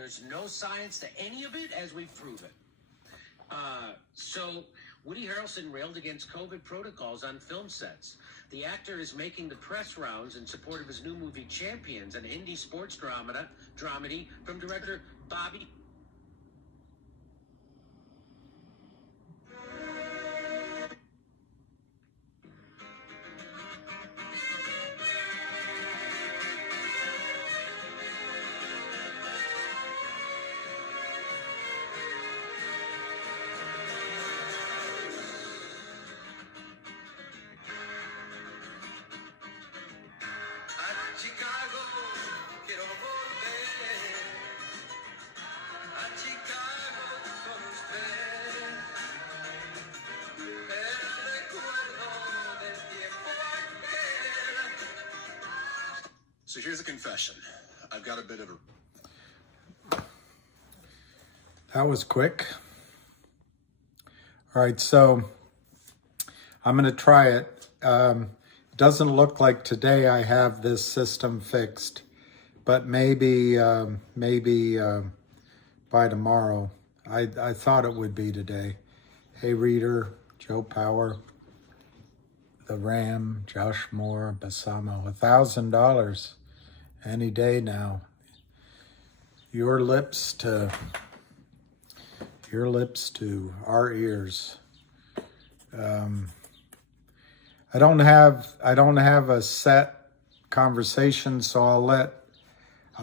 There's no science to any of it, as we've proven. So Woody Harrelson railed against COVID protocols on film sets. The actor is making the press rounds in support of his new movie Champions, an indie sports dramedy from director Bobby. Chicago, quiero volver a Chicago con usted. El recuerdo del tiempo aquel. So here's a confession. I've got a bit of a... That was quick. All right, so I'm going to try it. Doesn't look like today I have this system fixed, but maybe by tomorrow. I thought it would be today. Hey Reader, Joe Power, The Ram, Josh Moore, Basamo, $1,000 any day now. Your lips to our ears. I don't have a set conversation, so I'll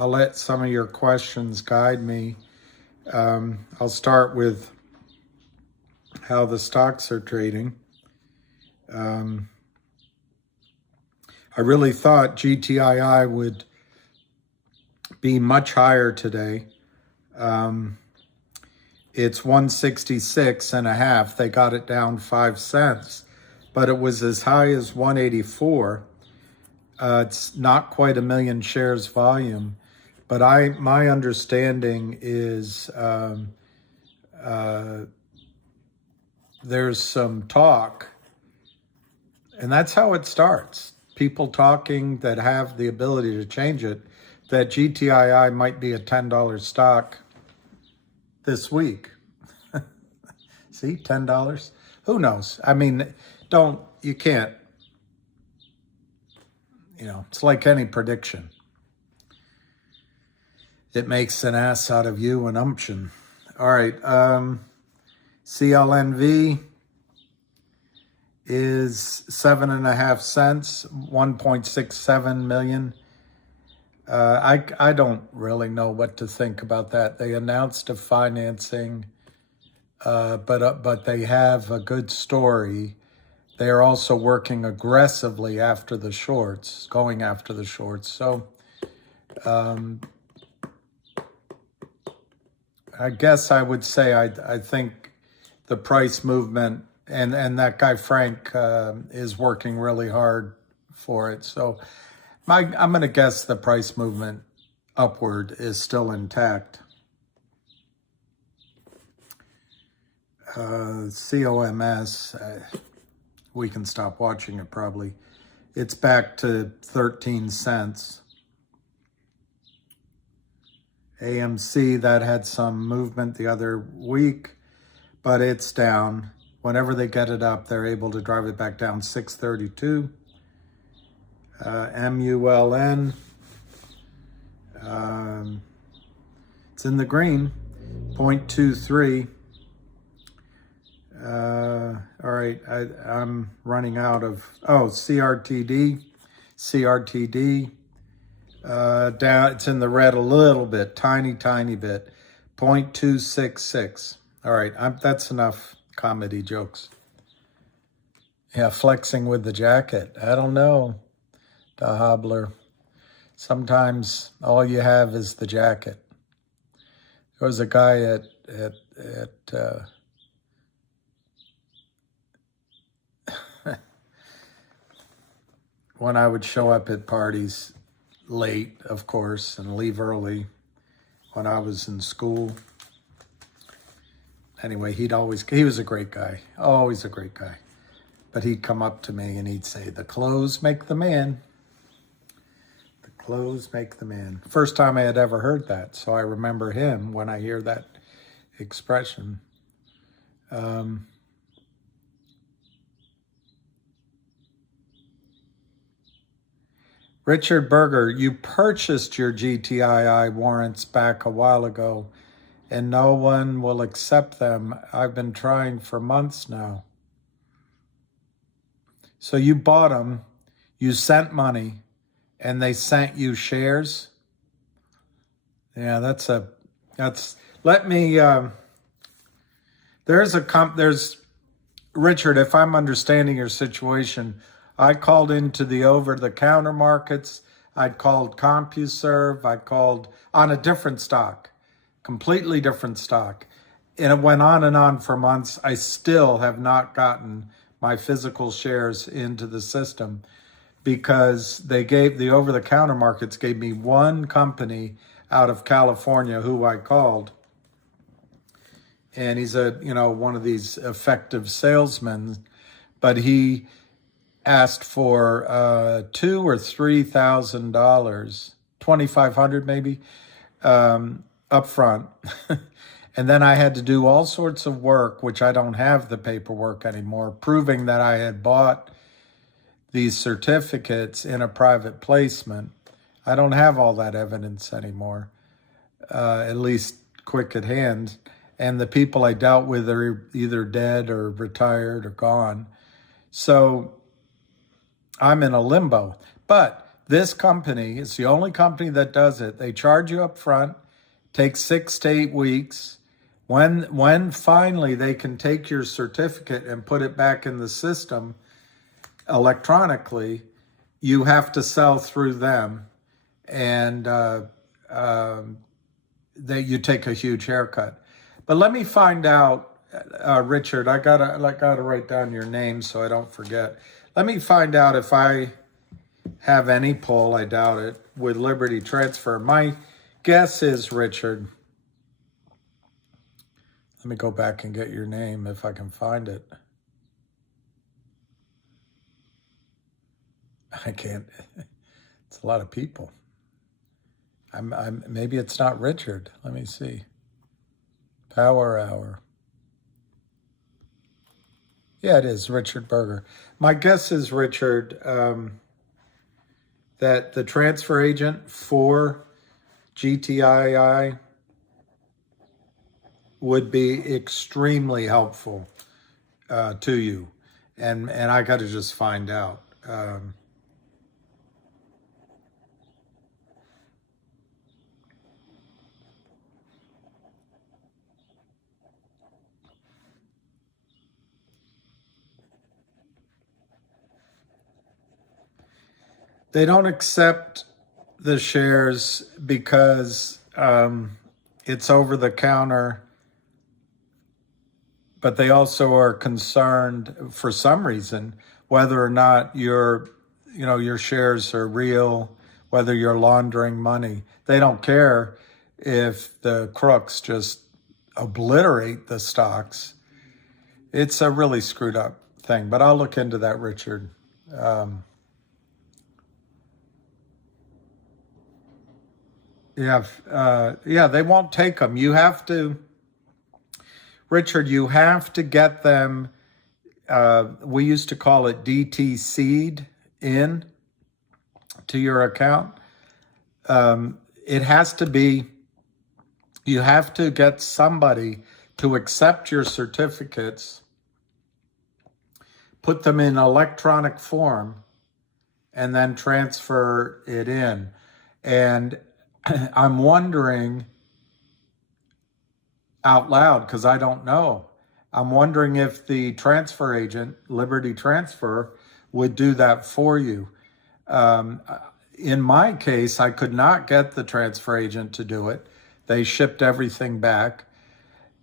let some of your questions guide me. I'll start with how the stocks are trading. I really thought GTII would be much higher today. It's 166.5. They got it down 5 cents. But it was as high as 184. It's not quite 1 million shares volume, but my understanding is there's some talk, and that's how it starts. People talking that have the ability to change it, that GTII might be a $10 stock this week. See, $10? Who knows? I mean, you can't, it's like any prediction. It makes an ass out of you and umption. All right, CLNV is 7.5 cents, 1.67 million. I don't really know what to think about that. They announced a financing, but they have a good story. They are also working aggressively after the shorts, going after the shorts. So I guess I would say I think the price movement, and that guy Frank is working really hard for it. So I'm going to guess the price movement upward is still intact. COMS, we can stop watching it probably. It's back to 13 cents. AMC, that had some movement the other week, but it's down. Whenever they get it up, they're able to drive it back down. 632. MULN, it's in the green, 0.23. All right, I'm running out of, CRTD, down, it's in the red a little bit, tiny bit, 0.266. All right, that's enough comedy jokes. Yeah, flexing with the jacket. I don't know, the hobbler. Sometimes all you have is the jacket. There was a guy at when I would show up at parties late, of course, and leave early when I was in school. Anyway, he was a great guy, always a great guy. But he'd come up to me and he'd say, "The clothes make the man. The Clothes make the man. First time I had ever heard that, so I remember him when I hear that expression. Richard Berger, you purchased your GTII warrants back a while ago, and no one will accept them. I've been trying for months now. So you bought them, you sent money, and they sent you shares? Yeah, there's Richard, if I'm understanding your situation, I called into the over-the-counter markets. I'd called CompuServe. I called on a different stock, completely different stock. And it went on and on for months. I still have not gotten my physical shares into the system because the over-the-counter markets gave me one company out of California who I called. And he's one of these effective salesmen, but he asked for $2,000 or $3,000, $2,500 maybe, up front. And then I had to do all sorts of work, which I don't have the paperwork anymore, proving that I had bought these certificates in a private placement. I don't have all that evidence anymore, at least quick at hand. And the people I dealt with are either dead or retired or gone. So I'm in a limbo. But this company is the only company that does it. They charge you up front, takes 6 to 8 weeks. When finally they can take your certificate and put it back in the system electronically, you have to sell through them, and you take a huge haircut. But let me find out, Richard. I gotta write down your name so I don't forget. Let me find out if I have any pull. I doubt it with Liberty Transfer. My guess is, Richard. Let me go back and get your name if I can find it. I can't. It's a lot of people. Maybe it's not Richard. Let me see. Power Hour. Yeah, it is Richard Berger. My guess is, Richard, that the transfer agent for GTII would be extremely helpful to you, and I got to just find out. They don't accept the shares because it's over the counter, but they also are concerned for some reason whether or not your shares are real, whether you're laundering money. They don't care if the crooks just obliterate the stocks. It's a really screwed up thing, but I'll look into that, Richard. Yeah, they won't take them. You have to, Richard, you have to get them, we used to call it DTC'd in to your account. It has to be, you have to get somebody to accept your certificates, put them in electronic form, and then transfer it in. And I'm wondering out loud, because I don't know, I'm wondering if the transfer agent, Liberty Transfer, would do that for you. In my case, I could not get the transfer agent to do it. They shipped everything back.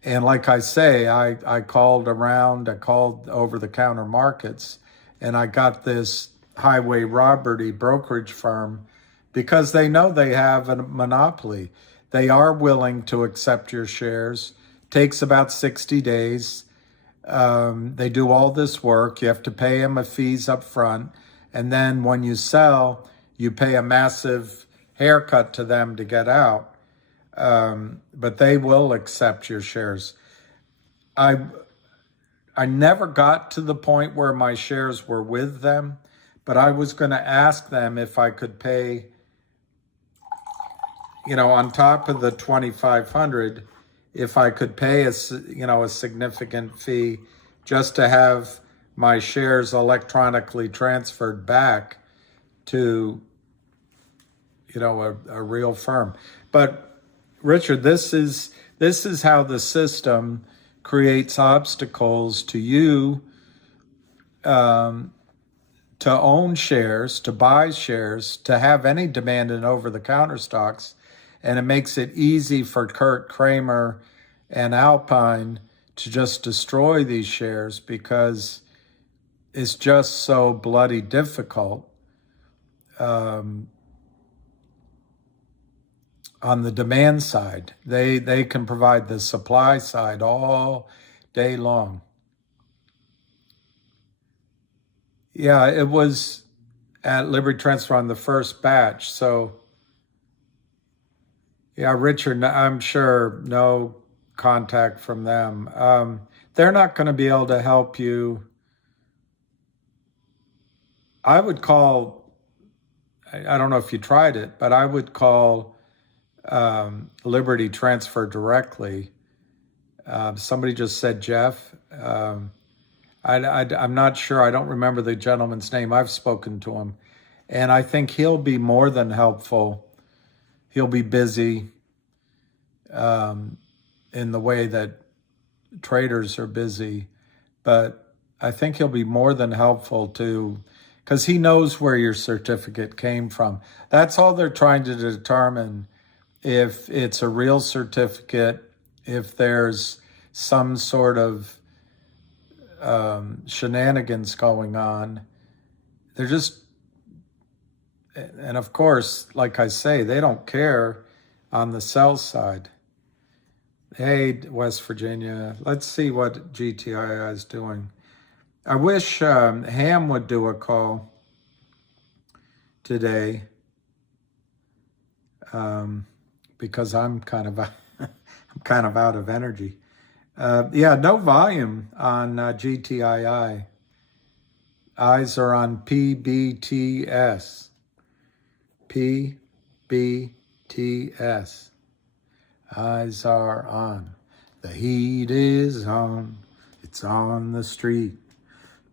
And like I say, I called around, I called over-the-counter markets, and I got this highway robbery brokerage firm because they know they have a monopoly. They are willing to accept your shares. Takes about 60 days. They do all this work. You have to pay them a fees up front. And then when you sell, you pay a massive haircut to them to get out. But they will accept your shares. I never got to the point where my shares were with them, but I was going to ask them if I could pay, on top of the 2,500, if I could pay a significant fee just to have my shares electronically transferred back to, a real firm. But Richard, this is how the system creates obstacles to you to own shares, to buy shares, to have any demand in over-the-counter stocks. And it makes it easy for Kurt Kramer and Alpine to just destroy these shares because it's just so bloody difficult on the demand side. They can provide the supply side all day long. Yeah, it was at Liberty Transfer on the first batch. So, yeah, Richard, I'm sure no contact from them. They're not going to be able to help you. I would call, I don't know if you tried it, but I would call Liberty Transfer directly. Somebody just said Jeff. I'm not sure. I don't remember the gentleman's name. I've spoken to him. And I think he'll be more than helpful. He'll be busy in the way that traders are busy. But I think he'll be more than helpful because he knows where your certificate came from. That's all they're trying to determine, if it's a real certificate, if there's some sort of shenanigans going on. They're just, and of course, like I say, they don't care on the sell side. Hey, West Virginia, let's see what GTII is doing. I wish Ham would do a call today because I'm kind of out of energy. Yeah, no volume on GTII. Eyes are on PBTS. PBTS. Eyes are on. The heat is on. It's on the street.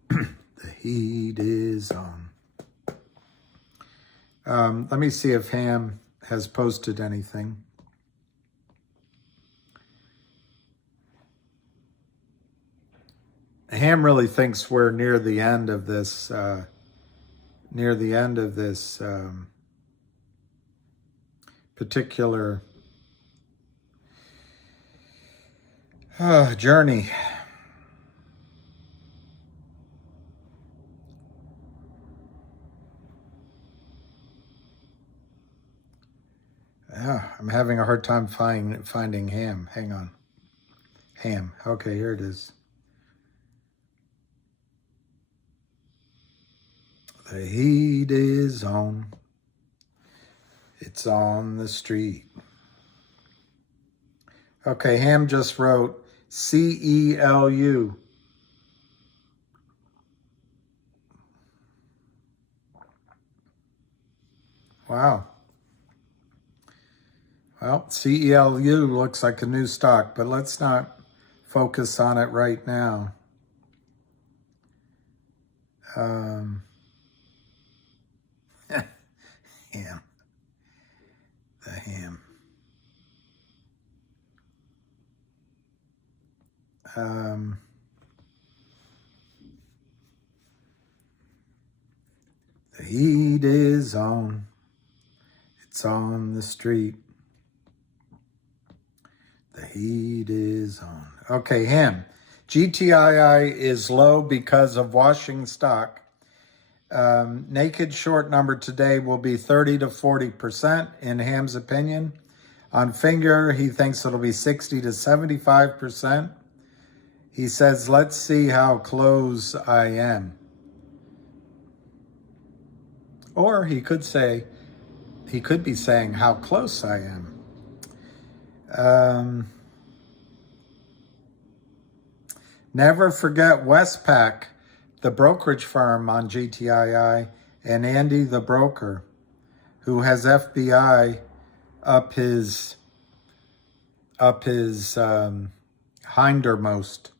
The heat is on. Let me see if Ham has posted anything. Ham really thinks we're near the end of this particular journey. Yeah, I'm having a hard time finding Ham. Hang on. Ham. Okay, here it is. The heat is on. It's on the street. Okay, Ham just wrote CELU. Wow. Well, CELU looks like a new stock, but let's not focus on it right now. Ham. The ham. The heat is on. It's on the street. The heat is on. Okay, Ham. GTII is low because of washing stock. Naked short number today will be 30 to 40% in Ham's opinion. On finger, he thinks it'll be 60 to 75%. He says, let's see how close I am. Or he could say, He could be saying how close I am. Never forget Westpac, the brokerage firm on GTII, and Andy the broker, who has FBI up his hindermost.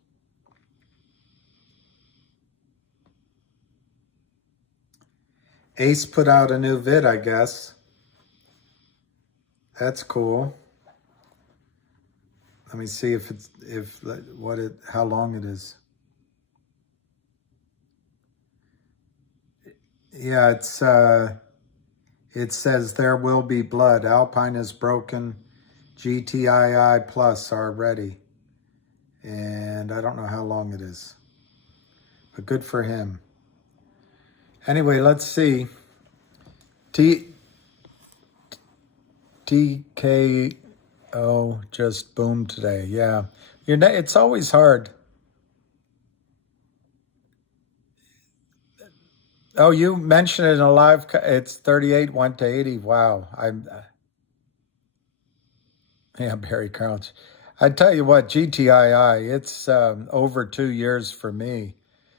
Ace put out a new vid, I guess. That's cool. Let me see how long it is. Yeah, it says there will be blood. Alpine is broken. GTII plus are ready. And I don't know how long it is. But good for him. Anyway, let's see. TKO just boomed today. Yeah. It's always hard. Oh, you mentioned it in a live. It's 38, went to 80. Wow. Yeah, Barry Crouch. I tell you what, GTII, it's over 2 years for me.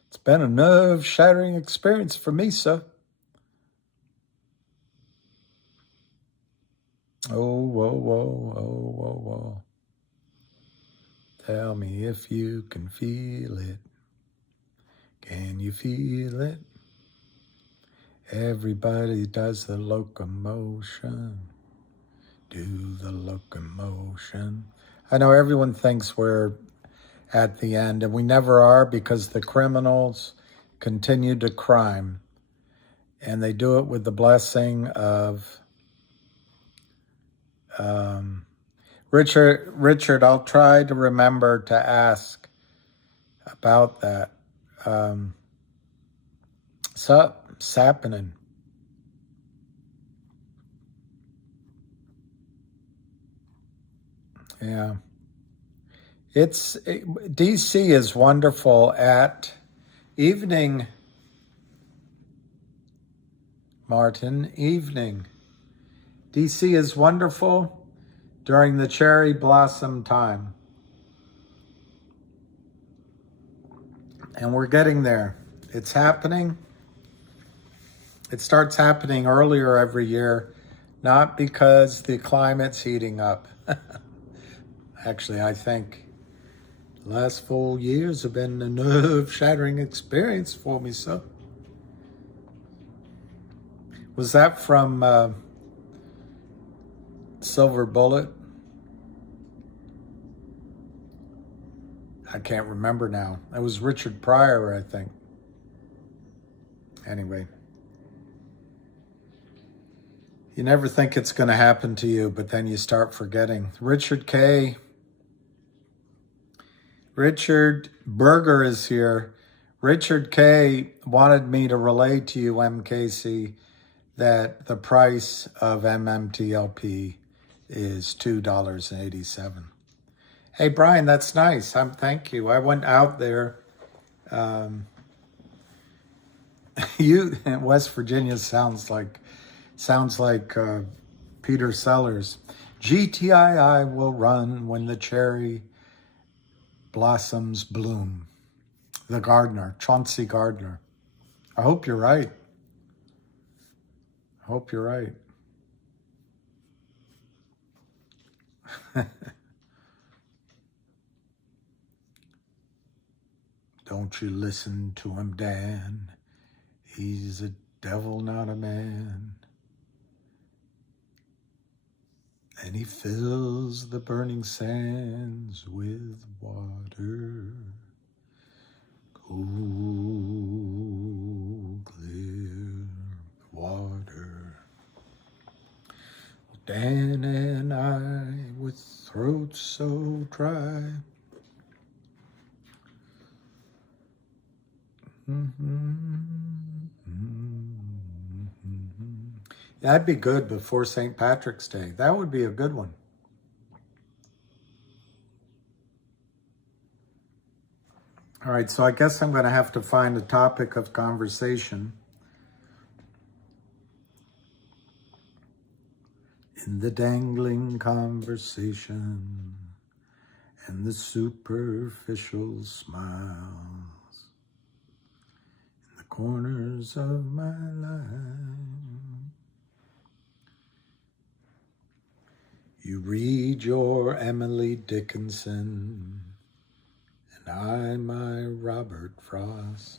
It's been a nerve-shattering experience for me, sir. Oh, whoa, whoa, oh, whoa, whoa. Tell me if you can feel it. Can you feel it? Everybody does the locomotion. Do the locomotion. I know everyone thinks we're at the end, and we never are, because the criminals continue to crime, and they do it with the blessing of Richard, I'll try to remember to ask about that. What's happening? Yeah. DC is wonderful at evening, Martin, evening. DC is wonderful during the cherry blossom time. And we're getting there. It's happening. It starts happening earlier every year, not because the climate's heating up. Actually, I think the last 4 years have been a nerve-shattering experience for me, so. Was that from Silver Bullet? I can't remember now. It was Richard Pryor, I think. Anyway. You never think it's going to happen to you, but then you start forgetting. Richard Berger is here. Richard K. wanted me to relay to you, MKC, that the price of MMTLP is $2.87. Hey, Brian, that's nice. Thank you. I went out there. You in West Virginia sounds like Peter Sellers. GTII will run when the cherry blossoms bloom. The gardener, Chauncey Gardner. I hope you're right. Don't you listen to him, Dan. He's a devil, not a man. And he fills the burning sands with water. Cool, clear water. Dan and I, with throats so dry. That'd be good before St. Patrick's Day. That would be a good one. All right, so I guess I'm going to have to find a topic of conversation. in the dangling conversation and the superficial smiles in the corners of my life. You read your Emily Dickinson and I my Robert Frost.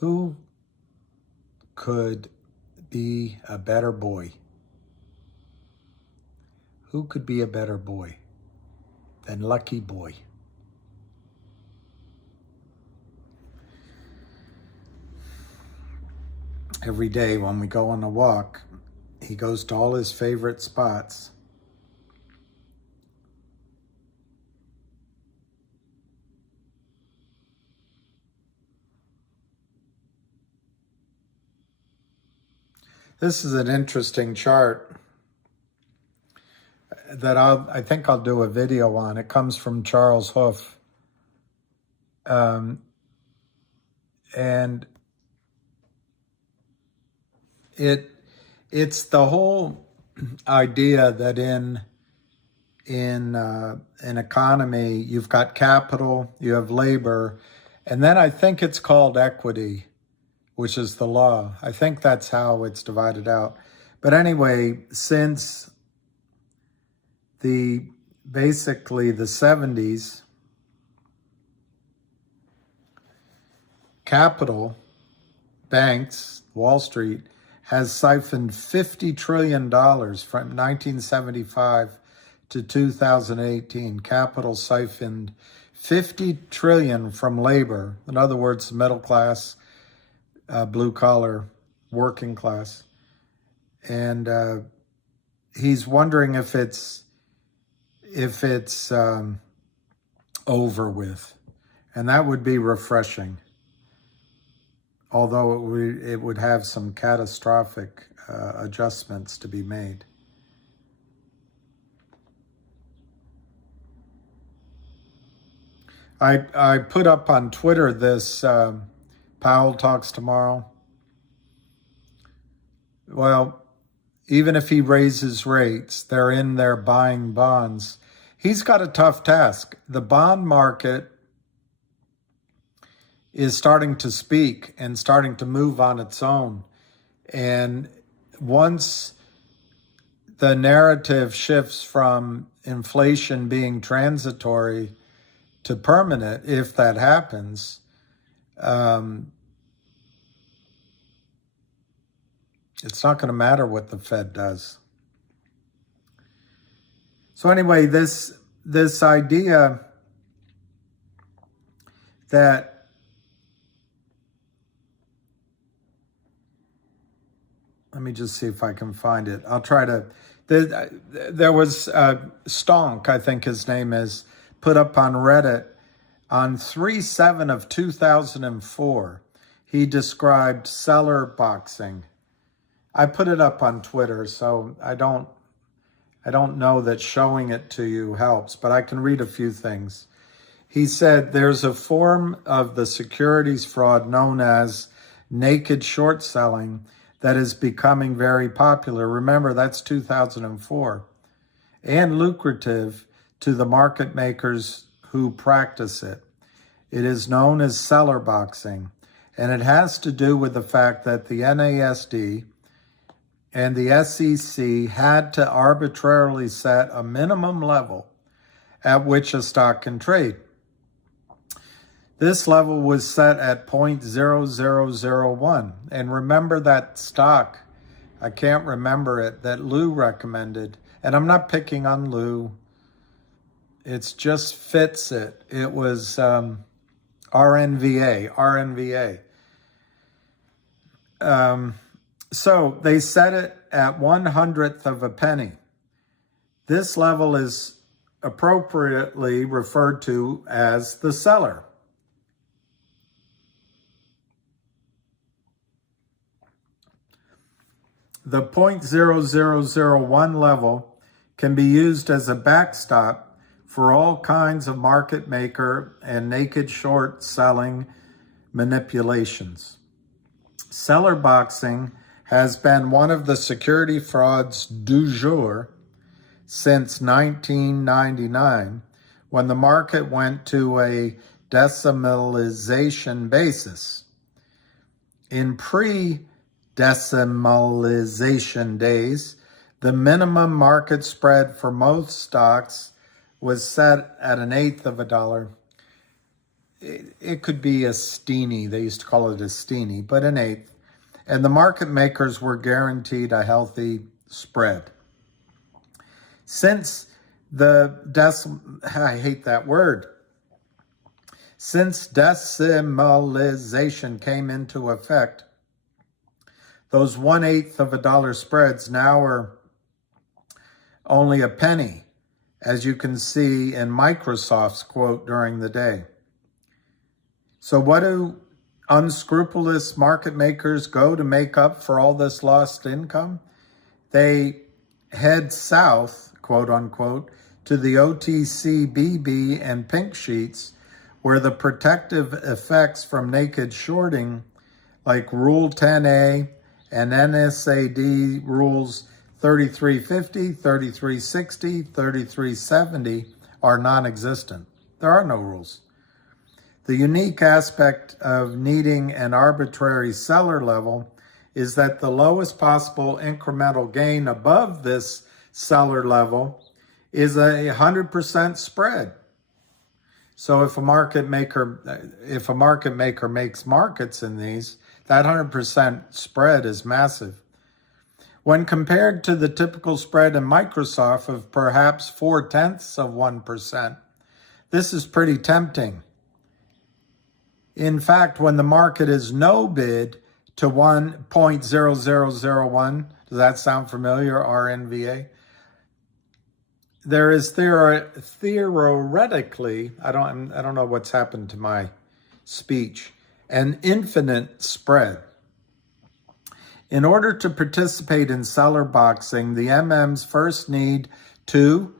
Who could be a better boy? Who could be a better boy than Lucky Boy? Every day when we go on a walk, he goes to all his favorite spots. This is an interesting chart that I think I'll do a video on. It comes from Charles Hoof. And it's the whole idea that in an economy, you've got capital, you have labor, and then I think it's called equity, which is the law. I think that's how it's divided out. But anyway, since basically the 70s, capital, banks, Wall Street, has siphoned $50 trillion from 1975 to 2018. Capital siphoned $50 trillion from labor. In other words, middle class, blue collar, working class. And he's wondering if it's over with. And that would be refreshing. Although it would have some catastrophic adjustments to be made. I put up on Twitter this Powell talks tomorrow. Well, even if he raises rates, they're in there buying bonds. He's got a tough task. The bond market is starting to speak and starting to move on its own. And once the narrative shifts from inflation being transitory to permanent, if that happens, it's not going to matter what the Fed does. So anyway, this idea that let me just see if I can find it. I'll try to. There was Stonk, I think his name is, put up on Reddit on 3/7 of 2004. He described seller boxing. I put it up on Twitter, so I don't know that showing it to you helps, but I can read a few things. He said there's a form of the securities fraud known as naked short selling that is becoming very popular. Remember, that's 2004. And lucrative to the market makers who practice it. It is known as seller boxing, and it has to do with the fact that the NASD and the SEC had to arbitrarily set a minimum level at which a stock can trade. This level was set at 0.0001. And remember that stock, I can't remember it, that Lou recommended. And I'm not picking on Lou. It just fits it. It was RNVA. So they set it at 1/100th of a penny. This level is appropriately referred to as the seller. The 0.0001 level can be used as a backstop for all kinds of market maker and naked short selling manipulations. Seller boxing has been one of the security frauds du jour since 1999, when the market went to a decimalization basis. In pre-decimalization days, the minimum market spread for most stocks was set at an eighth of a dollar. It could be a steenie. They used to call it a steenie, but an eighth. And the market makers were guaranteed a healthy spread. Since I hate that word. Since decimalization came into effect, those 1/8 of a dollar spreads now are only a penny, as you can see in Microsoft's quote during the day. So what do unscrupulous market makers go to make up for all this lost income? They head south, quote unquote, to the OTC BB and pink sheets, where the protective effects from naked shorting, like Rule 10A and NSAD rules 3350, 3360, 3370, are non-existent. There are no rules. The unique aspect of needing an arbitrary seller level is that the lowest possible incremental gain above this seller level is a 100% spread. So if a market maker makes markets in these, that 100% spread is massive. When compared to the typical spread in Microsoft of perhaps 0.4%, this is pretty tempting. In fact, when the market is no bid to 1.0001, does that sound familiar, RNVA? There is theoretically, I don't know what's happened to my speech, an infinite spread. In order to participate in seller boxing, the MMs first need to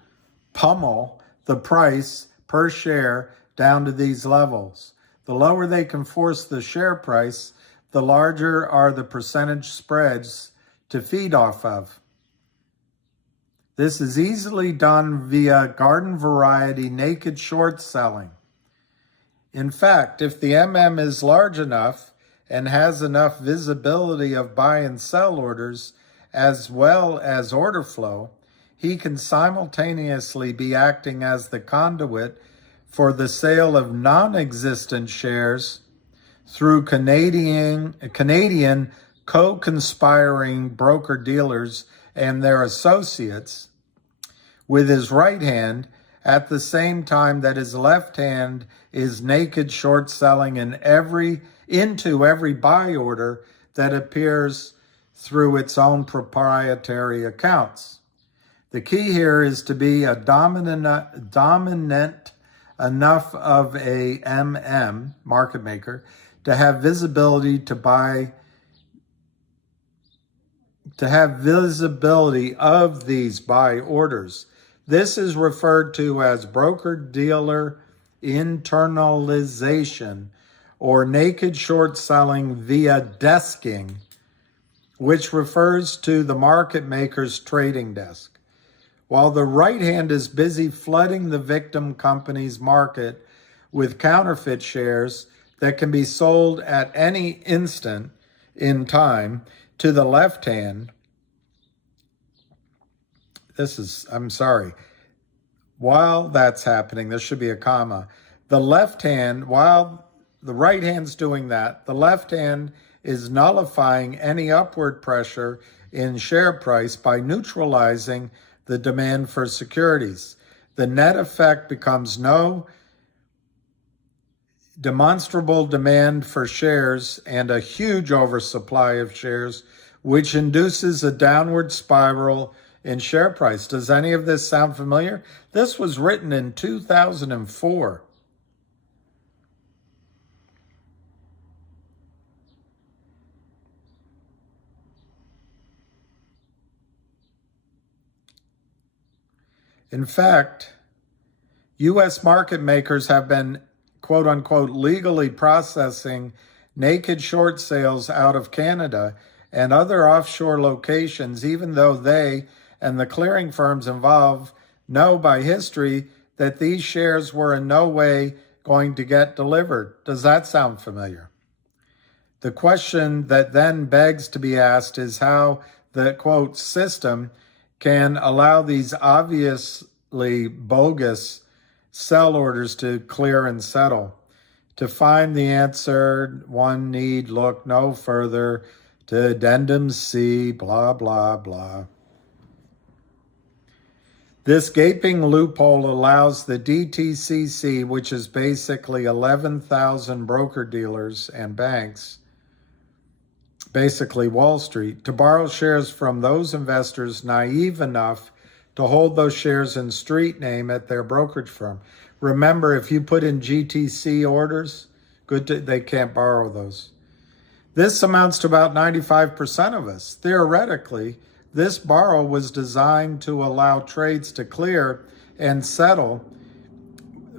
pummel the price per share down to these levels. The lower they can force the share price, the larger are the percentage spreads to feed off of. This is easily done via garden variety naked short selling. In fact, if the MM is large enough and has enough visibility of buy and sell orders as well as order flow, he can simultaneously be acting as the conduit for the sale of non-existent shares through Canadian co-conspiring broker-dealers and their associates with his right hand, at the same time that his left hand is naked short selling into every buy order that appears through its own proprietary accounts. The key here is to be a dominant enough of a MM, market maker, to have visibility of these buy orders. This is referred to as broker-dealer internalization, or naked short selling via desking, which refers to the market maker's trading desk. While the right hand is busy flooding the victim company's market with counterfeit shares that can be sold at any instant in time, to the left hand, while that's happening, there should be a comma. While the right hand's doing that, the left hand is nullifying any upward pressure in share price by neutralizing the demand for securities. The net effect becomes no demonstrable demand for shares and a huge oversupply of shares, which induces a downward spiral in share price. Does any of this sound familiar? This was written in 2004. In fact, U.S. market makers have been, quote unquote, legally processing naked short sales out of Canada and other offshore locations, even though they and the clearing firms involved know by history that these shares were in no way going to get delivered. Does that sound familiar? The question that then begs to be asked is how the, quote, system can allow these obviously bogus sell orders to clear and settle. To find the answer, one need look no further to Addendum C, blah, blah, blah. This gaping loophole allows the DTCC, which is basically 11,000 broker-dealers and banks, basically Wall Street, to borrow shares from those investors naive enough to hold those shares in street name at their brokerage firm. Remember, if you put in GTC orders, they can't borrow those. This amounts to about 95% of us. Theoretically, this borrow was designed to allow trades to clear and settle,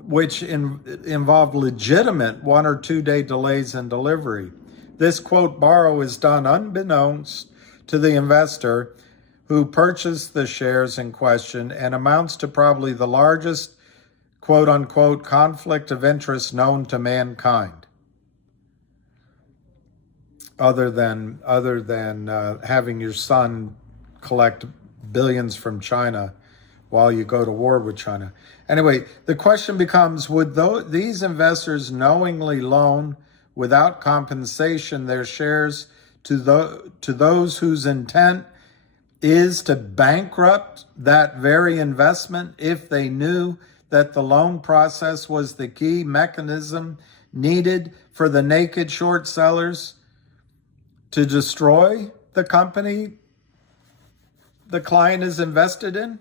which involved legitimate 1 or 2 day delays in delivery. This, quote, borrow is done unbeknownst to the investor who purchased the shares in question and amounts to probably the largest, quote unquote, conflict of interest known to mankind. Other than having your son collect billions from China while you go to war with China. Anyway, the question becomes, would these investors knowingly loan without compensation their shares to those whose intent is to bankrupt that very investment if they knew that the loan process was the key mechanism needed for the naked short sellers to destroy the company the client is invested in?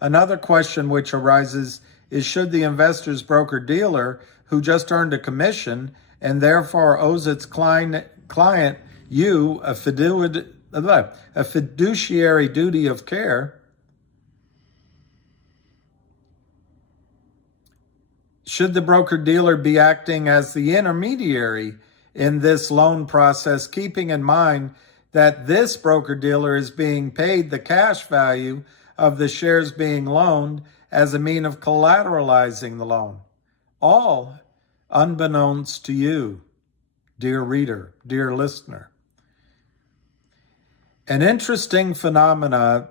Another question which arises is, should the investor's broker-dealer, who just earned a commission and therefore owes its client you a fiduciary duty of care, should the broker-dealer be acting as the intermediary in this loan process, keeping in mind that this broker-dealer is being paid the cash value of the shares being loaned as a mean of collateralizing the loan? All unbeknownst to you, dear reader, dear listener. An interesting phenomena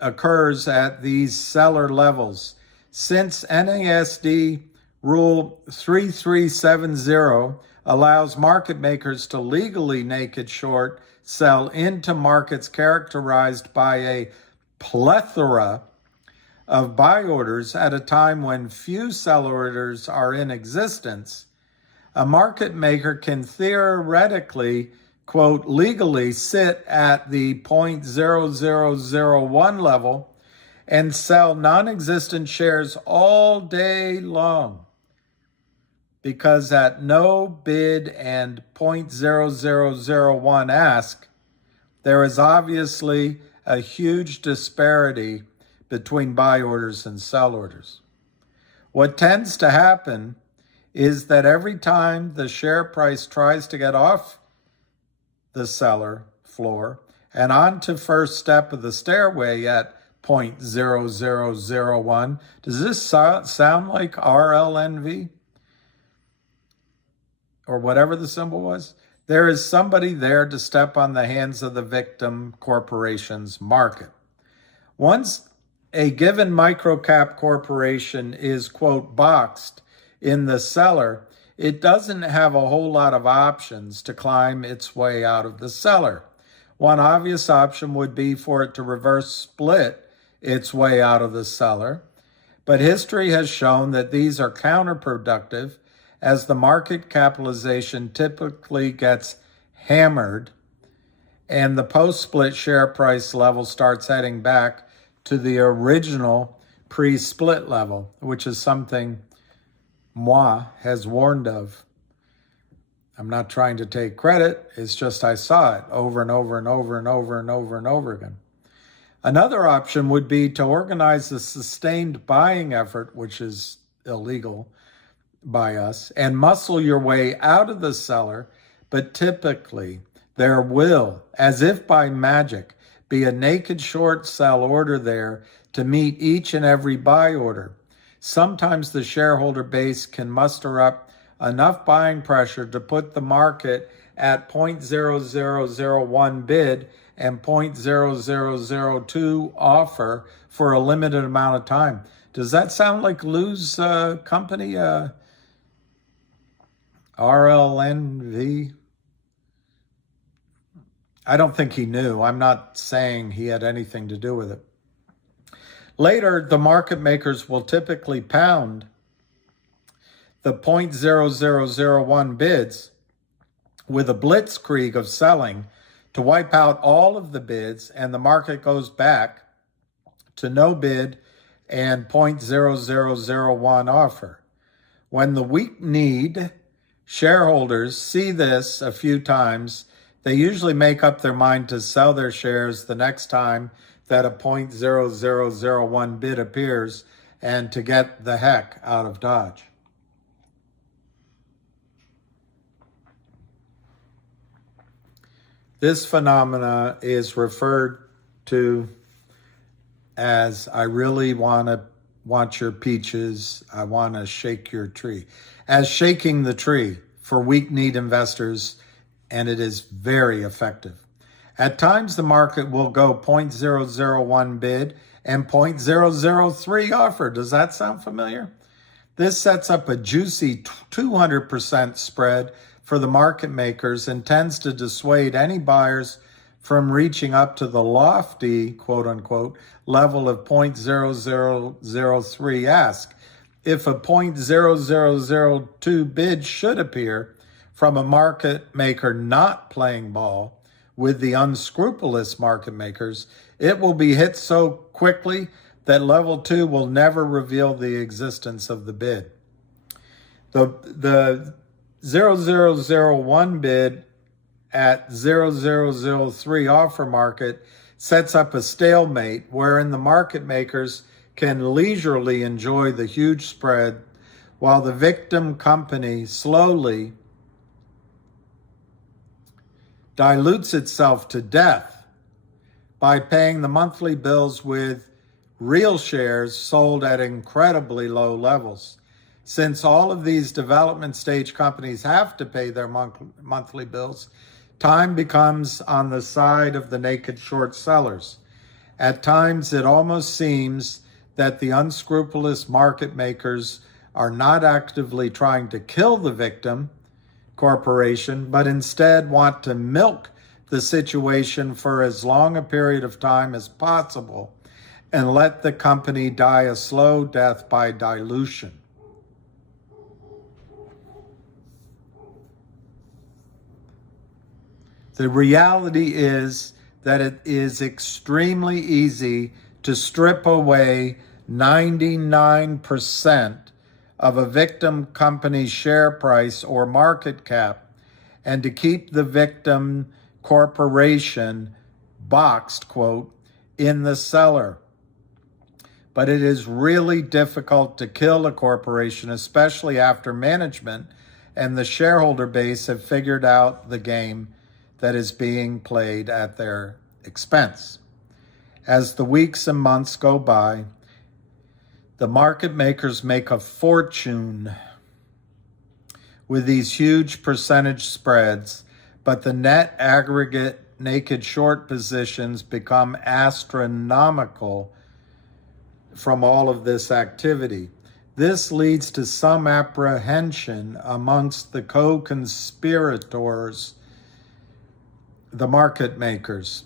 occurs at these seller levels. Since NASD Rule 3370 allows market makers to legally naked short sell into markets characterized by a plethora of buy orders at a time when few sell orders are in existence, a market maker can theoretically, quote, legally sit at the 0.0001 level and sell non-existent shares all day long, because at no bid and 0.0001 ask, there is obviously a huge disparity between buy orders and sell orders. What tends to happen is that every time the share price tries to get off the seller floor and onto first step of the stairway at 0.0001, does this sound like RLNV? Or whatever the symbol was? There is somebody there to step on the hands of the victim corporation's market. Once a given microcap corporation is, quote, boxed in the cellar, it doesn't have a whole lot of options to climb its way out of the cellar. One obvious option would be for it to reverse split its way out of the cellar, but history has shown that these are counterproductive, as the market capitalization typically gets hammered and the post-split share price level starts heading back to the original pre-split level, which is something moi has warned of. I'm not trying to take credit, it's just I saw it over and over and over and over and over and over again. Another option would be to organize a sustained buying effort, which is illegal by us, and muscle your way out of the cellar, but typically there will, as if by magic, be a naked short sell order there to meet each and every buy order. Sometimes the shareholder base can muster up enough buying pressure to put the market at 0.0001 bid and 0.0002 offer for a limited amount of time. Does that sound like Lou's company, RLNV? I don't think he knew. I'm not saying he had anything to do with it. Later, the market makers will typically pound the 0.0001 bids with a blitzkrieg of selling to wipe out all of the bids, and the market goes back to no bid and 0.0001 offer. When the weak-kneed shareholders see this a few times, they usually make up their mind to sell their shares the next time that a 0.0001 bid appears and to get the heck out of Dodge. This phenomena is referred to as I really want your peaches, I want to shake your tree, as shaking the tree for weak-kneed investors, and it is very effective. At times, the market will go 0.001 bid and 0.003 offer. Does that sound familiar? This sets up a juicy 200% spread for the market makers and tends to dissuade any buyers from reaching up to the lofty, quote unquote, level of 0.0003 ask. If a 0.0002 bid should appear from a market maker not playing ball with the unscrupulous market makers, it will be hit so quickly that level 2 will never reveal the existence of the bid. The 0.001 bid at 0.003 offer market sets up a stalemate wherein the market makers can leisurely enjoy the huge spread while the victim company slowly dilutes itself to death by paying the monthly bills with real shares sold at incredibly low levels. Since all of these development stage companies have to pay their monthly bills, time becomes on the side of the naked short sellers. At times, it almost seems that the unscrupulous market makers are not actively trying to kill the victim corporation, but instead want to milk the situation for as long a period of time as possible and let the company die a slow death by dilution. The reality is that it is extremely easy to strip away 99% of a victim company's share price or market cap and to keep the victim corporation boxed, quote, in the cellar. But it is really difficult to kill a corporation, especially after management and the shareholder base have figured out the game that is being played at their expense. As the weeks and months go by, the market makers make a fortune with these huge percentage spreads, but the net aggregate naked short positions become astronomical from all of this activity. This leads to some apprehension amongst the co-conspirators, the market makers.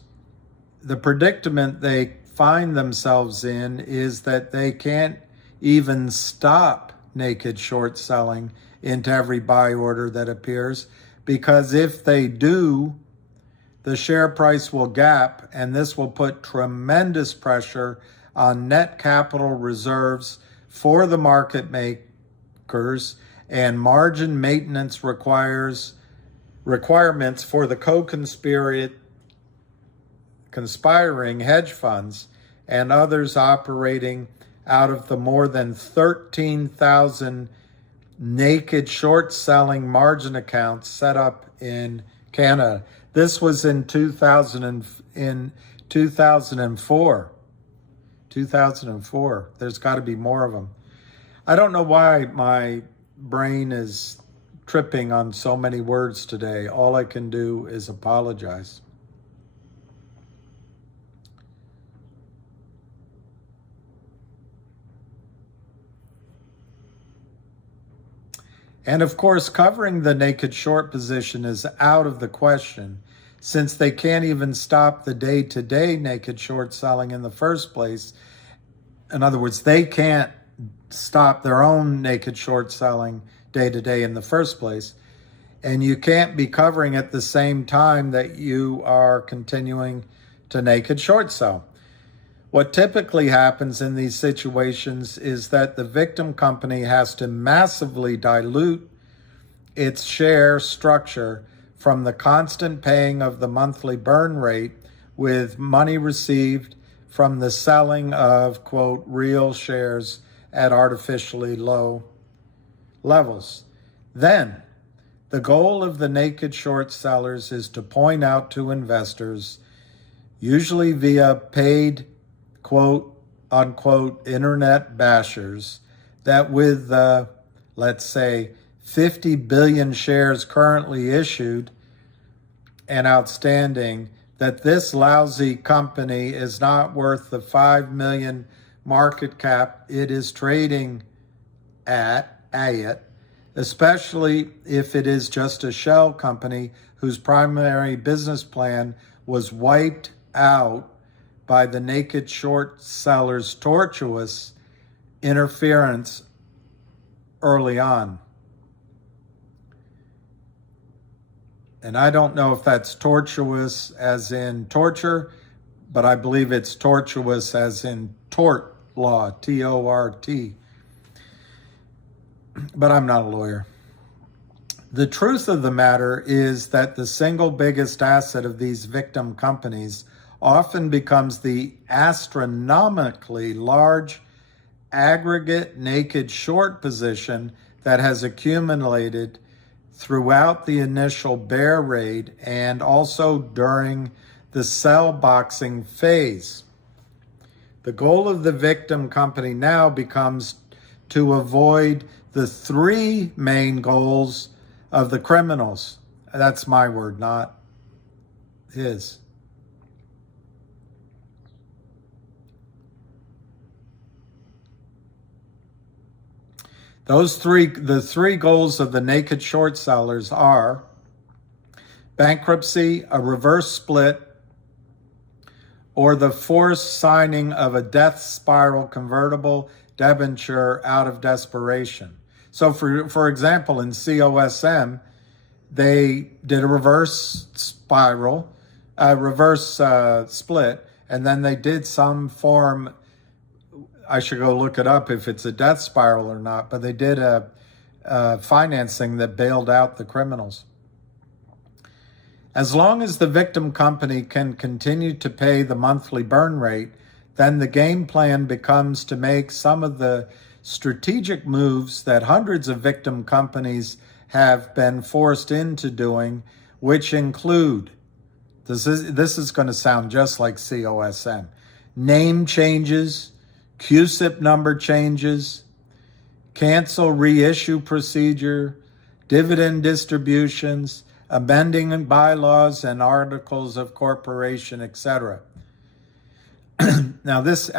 The predicament they find themselves in is that they can't even stop naked short selling into every buy order that appears, because if they do, the share price will gap, and this will put tremendous pressure on net capital reserves for the market makers, and margin maintenance requirements for the conspiring hedge funds and others operating out of the more than 13,000 naked short selling margin accounts set up in Canada. This was in 2004. 2004. There's got to be more of them. I don't know why my brain is tripping on so many words today. All I can do is apologize. And of course, covering the naked short position is out of the question, since they can't even stop the day-to-day naked short selling in the first place. In other words, they can't stop their own naked short selling day-to-day in the first place. And you can't be covering at the same time that you are continuing to naked short sell. What typically happens in these situations is that the victim company has to massively dilute its share structure from the constant paying of the monthly burn rate with money received from the selling of, quote, real shares at artificially low levels. Then, the goal of the naked short sellers is to point out to investors, usually via paid, quote unquote, internet bashers, that with the, let's say, 50 billion shares currently issued and outstanding, that this lousy company is not worth the 5 million market cap it is trading at, especially if it is just a shell company whose primary business plan was wiped out by the naked short sellers' tortuous interference early on. And I don't know if that's tortuous as in torture, but I believe it's tortuous as in tort law, T-O-R-T. But I'm not a lawyer. The truth of the matter is that the single biggest asset of these victim companies often becomes the astronomically large aggregate naked short position that has accumulated throughout the initial bear raid and also during the sell boxing phase. The goal of the victim company now becomes to avoid the three main goals of the criminals. That's my word, not his. The three goals of the naked short sellers are bankruptcy, a reverse split, or the forced signing of a death spiral convertible debenture out of desperation. So for example, in COSM, they did a reverse split, and then they did some form, I should go look it up if it's a death spiral or not, but they did a financing that bailed out the criminals. As long as the victim company can continue to pay the monthly burn rate, then the game plan becomes to make some of the strategic moves that hundreds of victim companies have been forced into doing, which include, this is going to sound just like COSM, name changes, QSIP number changes, cancel reissue procedure, dividend distributions, amending bylaws and articles of corporation, etc. Now this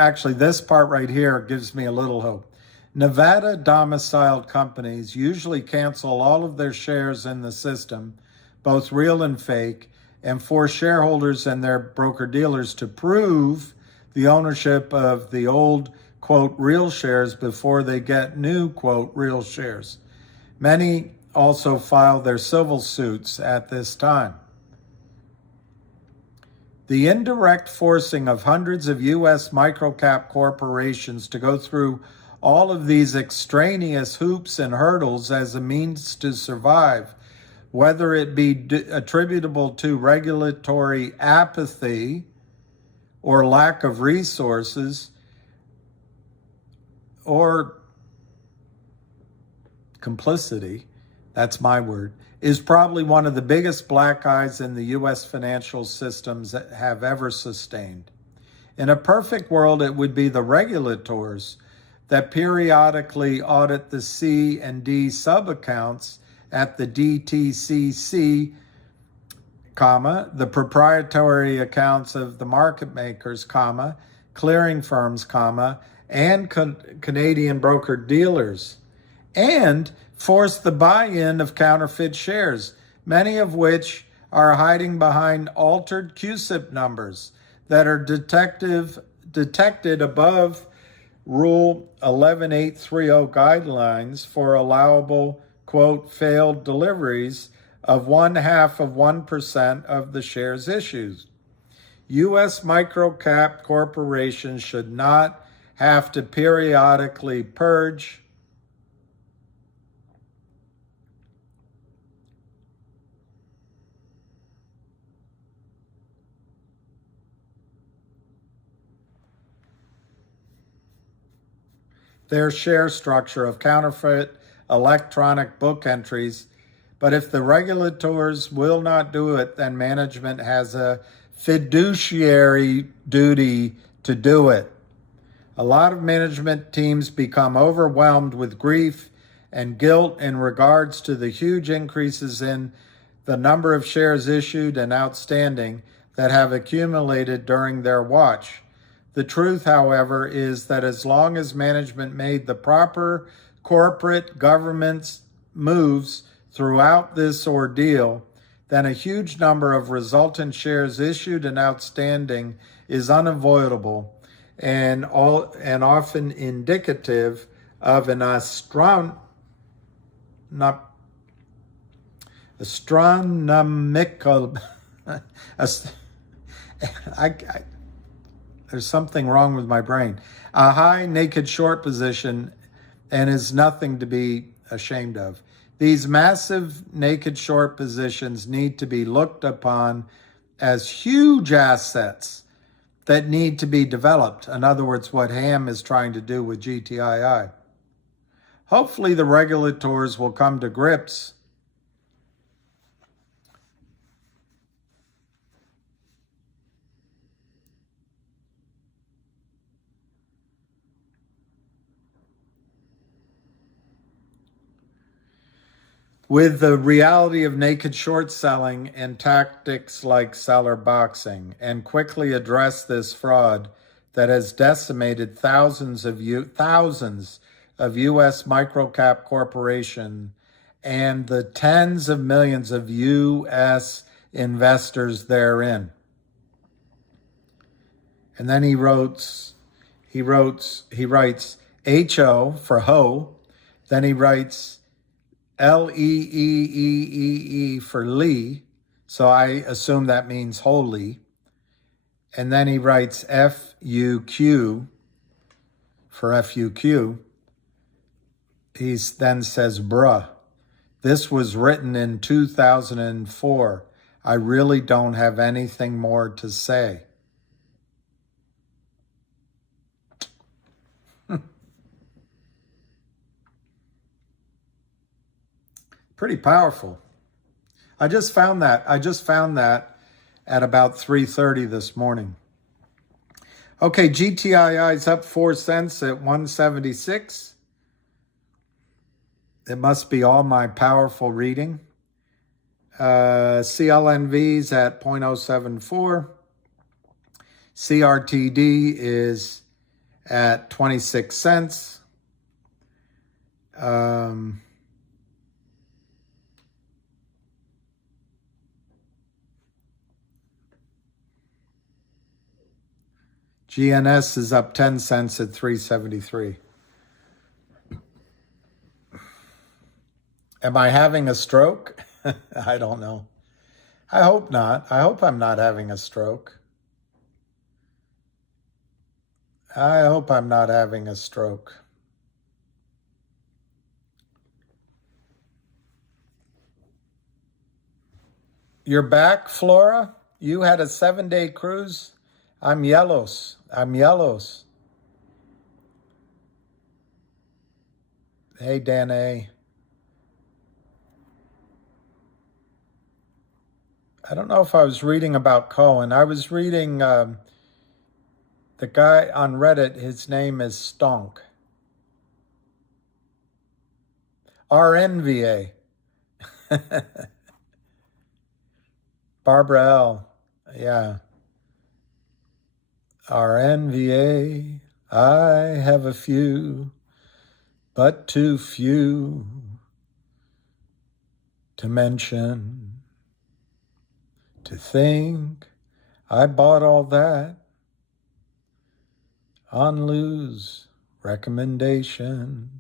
part right here gives me a little hope. Nevada domiciled companies usually cancel all of their shares in the system, both real and fake, and force shareholders and their broker-dealers to prove the ownership of the old, quote, real shares before they get new, quote, real shares. Many also file their civil suits at this time. The indirect forcing of hundreds of U.S. microcap corporations to go through all of these extraneous hoops and hurdles as a means to survive, whether it be attributable to regulatory apathy or lack of resources or complicity, that's my word, is probably one of the biggest black eyes in the U.S. financial systems that have ever sustained. In a perfect world, it would be the regulators that periodically audit the C and D sub-accounts at the DTCC, the proprietary accounts of the market makers, clearing firms, and Canadian broker-dealers, and force the buy-in of counterfeit shares, many of which are hiding behind altered CUSIP numbers that are detected above Rule 11830 guidelines for allowable, quote, failed deliveries of 0.5% of the shares issued. U.S. microcap corporations should not have to periodically purge their share structure of counterfeit electronic book entries. But if the regulators will not do it, then management has a fiduciary duty to do it. A lot of management teams become overwhelmed with grief and guilt in regards to the huge increases in the number of shares issued and outstanding that have accumulated during their watch. The truth, however, is that as long as management made the proper corporate governance moves throughout this ordeal, then a huge number of resultant shares issued and outstanding is unavoidable and often indicative of an astronomical there's something wrong with my brain. A high naked short position, and is nothing to be ashamed of. These massive naked short positions need to be looked upon as huge assets that need to be developed. In other words, what Ham is trying to do with GTII. Hopefully the regulators will come to grips with the reality of naked short selling and tactics like seller boxing, and quickly address this fraud that has decimated thousands of U.S. microcap corporations and the tens of millions of U.S. investors therein. And then he writes HO for ho. Then he writes Leeee for Lee, so I assume that means holy. And then he writes FUQ for FUQ. He then says, bruh. This was written in 2004. I really don't have anything more to say. Pretty powerful. I just found that at about 3:30 this morning. Okay, GTII is up 4 cents at 176. It must be all my powerful reading. CLNV's at 0.074. CRTD is at 26 cents. GNS is up 10 cents at 373. Am I having a stroke? I don't know. I hope not. I hope I'm not having a stroke. I hope I'm not having a stroke. You're back, Flora? You had a 7-day cruise? I'm yellows. Hey, Dan A. I don't know if I was reading about Cohen. I was reading the guy on Reddit. His name is Stonk. RNVA. Barbara L. Yeah. RNVA. I have a few, but too few to mention. To think I bought all that on Lou's recommendation.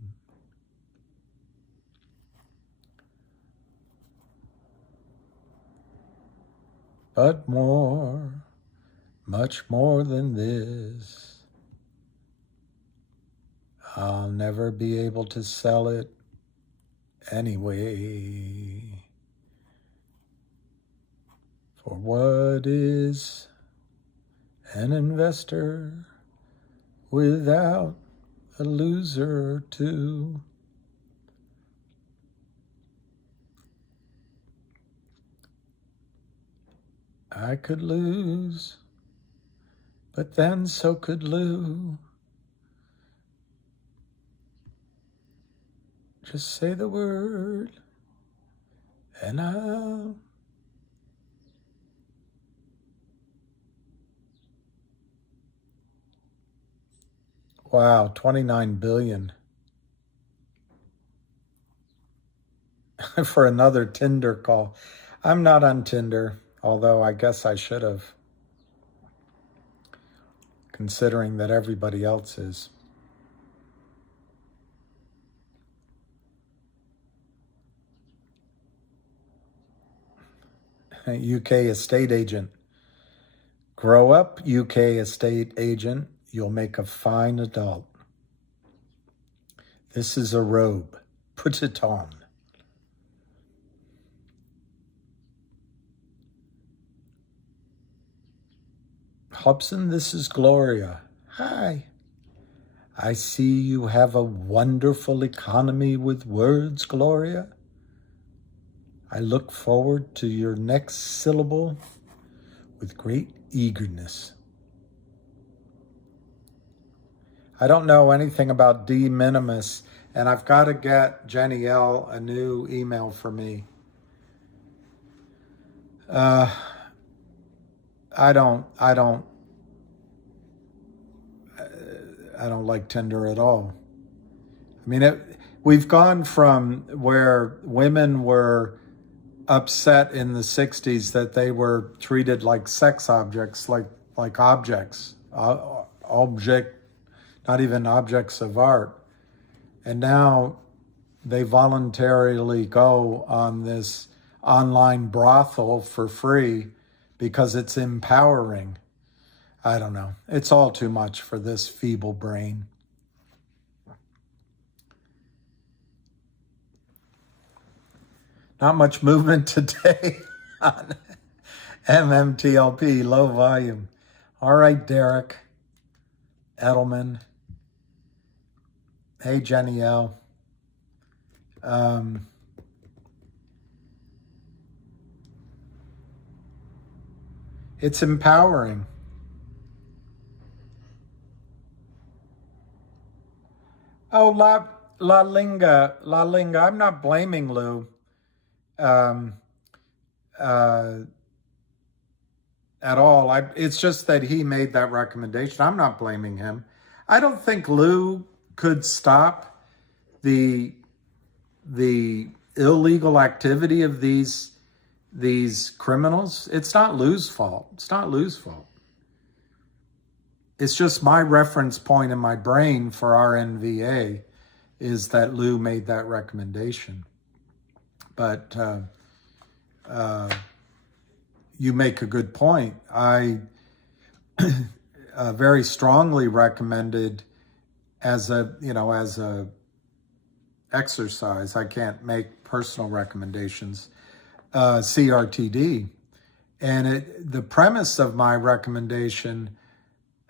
But more, much more than this, I'll never be able to sell it anyway. For what is an investor without a loser or two? I could lose, but then so could Lou. Just say the word, and I'll... Wow, 29 billion. For another Tinder call. I'm not on Tinder, although I guess I should have, considering that everybody else is. UK estate agent. Grow up, UK estate agent. You'll make a fine adult. This is a robe. Put it on. Hobson, this is Gloria. Hi. I see you have a wonderful economy with words, Gloria. I look forward to your next syllable with great eagerness. I don't know anything about de minimis, and I've got to get Jenny L a new email for me. I don't like Tinder at all. I mean, we've gone from where women were upset in the 60s that they were treated like sex objects, like objects, not even objects of art. And now they voluntarily go on this online brothel for free because it's empowering. I don't know. It's all too much for this feeble brain. Not much movement today on MMTLP, low volume. All right, Derek Edelman. Hey, Jenny L. It's empowering. Oh, La Linga. I'm not blaming Lou at all. It's just that he made that recommendation. I'm not blaming him. I don't think Lou could stop the illegal activity of these criminals. It's not Lou's fault. It's not Lou's fault. It's just my reference point in my brain for RNVA is that Lou made that recommendation. But you make a good point. I very strongly recommended as a exercise. I can't make personal recommendations. CRTD, and the premise of my recommendation,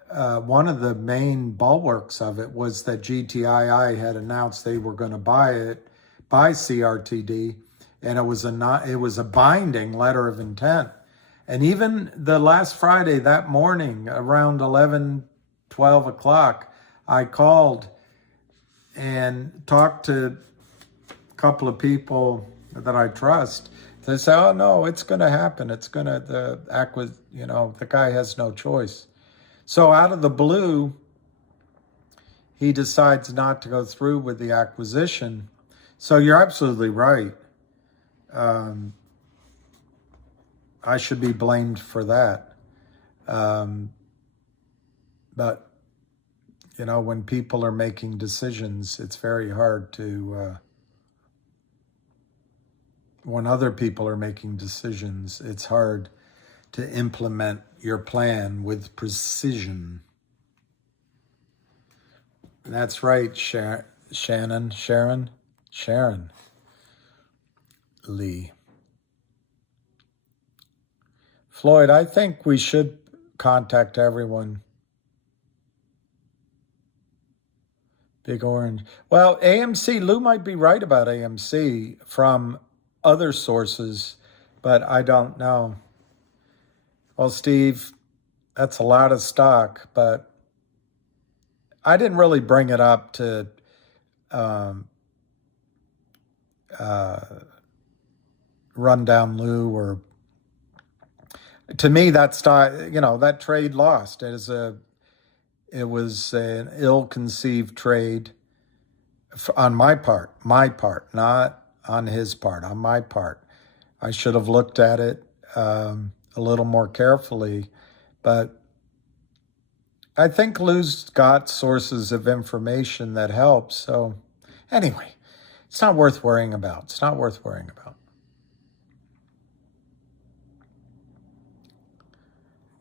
one of the main bulwarks of it was that GTII had announced they were going to buy CRTD, and it was a binding letter of intent And even the last Friday, that morning, around 11, 12 o'clock, I called and talked to a couple of people that I trust. They say, oh, no, it's going to happen. It's going to, the guy has no choice. So out of the blue, he decides not to go through with the acquisition. So you're absolutely right. I should be blamed for that. But, when people are making decisions, it's very hard to, when other people are making decisions, it's hard to implement your plan with precision. That's right, Sharon Lee. Floyd, I think we should contact everyone. Big Orange. Well, AMC, Lou might be right about AMC from other sources, but I don't know. Well, Steve, that's a lot of stock, but I didn't really bring it up to run down Lou, or to me that stock, that trade lost. It was an ill-conceived trade on my part, not on his part, on my part. I should have looked at it a little more carefully, but I think Lou's got sources of information that helps. So anyway, it's not worth worrying about. It's not worth worrying about.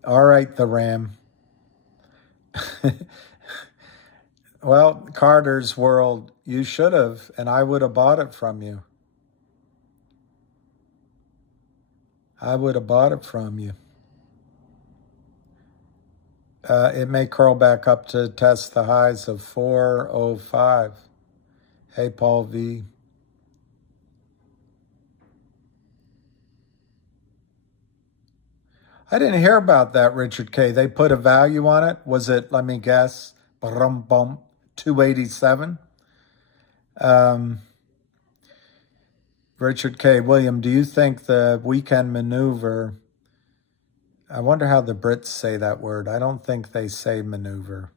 All right, the Ram. Well, Carter's World, you should have, and I would have bought it from you. I would have bought it from you. It may curl back up to test the highs of 405. Hey, Paul V. I didn't hear about that, Richard K. They put a value on it. Was it, let me guess, 287? Richard K. William, do you think the weekend maneuver, I wonder how the Brits say that word. I don't think they say maneuver.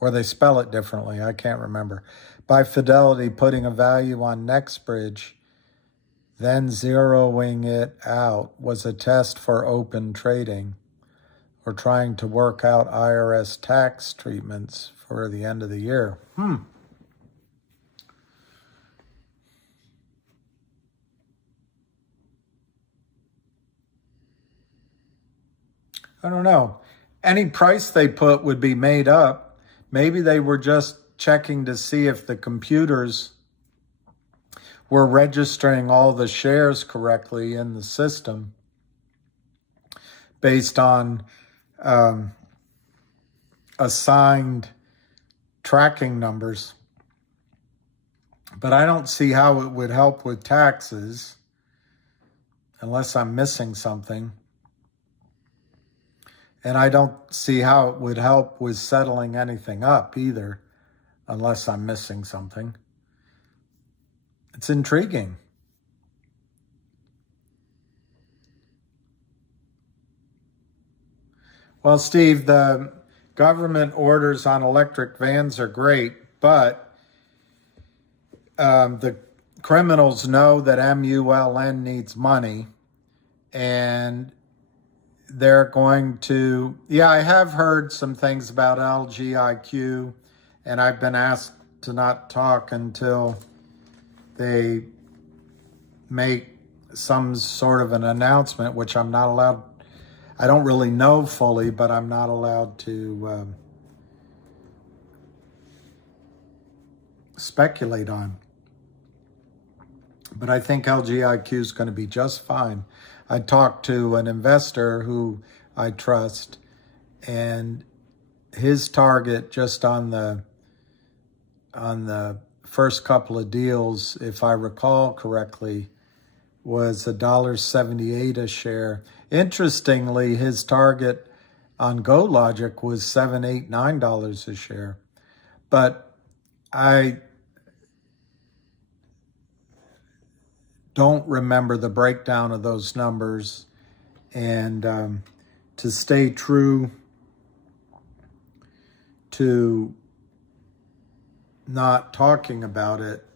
Or they spell it differently. I can't remember. By Fidelity putting a value on NextBridge, then zeroing it out, was a test for open trading or trying to work out IRS tax treatments for the end of the year. I don't know. Any price they put would be made up. Maybe they were just checking to see if the computers were registering all the shares correctly in the system based on assigned tracking numbers. But I don't see how it would help with taxes unless I'm missing something. And I don't see how it would help with settling anything up either, unless I'm missing something. It's intriguing. Well, Steve, the government orders on electric vans are great, but the criminals know that MULN needs money, and they're going to, I have heard some things about LGIQ, and I've been asked to not talk until they make some sort of an announcement, which I'm not allowed. I don't really know fully, but I'm not allowed to speculate on. But I think LGIQ is going to be just fine. I talked to an investor who I trust, and his target just on the first couple of deals, if I recall correctly, was $1.78 a share. Interestingly, his target on GoLogic was $7, $8, $9 a share. But I don't remember the breakdown of those numbers. And to stay true to not talking about it,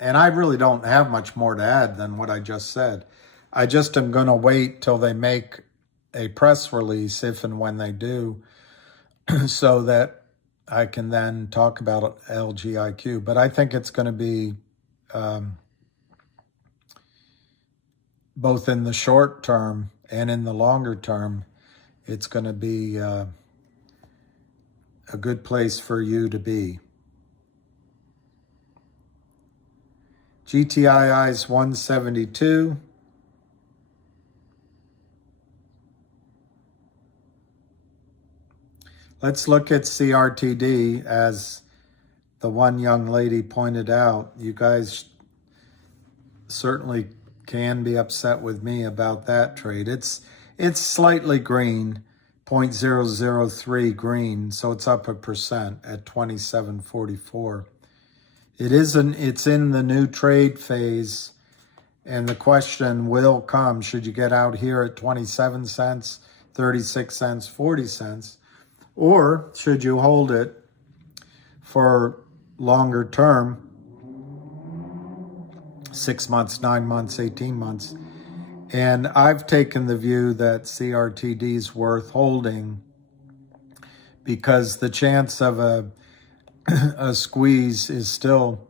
and I really don't have much more to add than what I just said. I just am going to wait till they make a press release, if and when they do, so that I can then talk about LGIQ. But I think it's going to be both in the short term and in the longer term, it's going to be a good place for you to be. GTII is 172. Let's look at CRTD. As the one young lady pointed out, you guys certainly can be upset with me about that trade. It's slightly green, 0.003 green, so it's up 1% at 27.44. It's in the new trade phase, and the question will come, should you get out here at 27 cents, 36 cents, 40 cents, or should you hold it for longer term, 6 months, 9 months, 18 months? And I've taken the view that CRTD is worth holding because the chance of a squeeze is still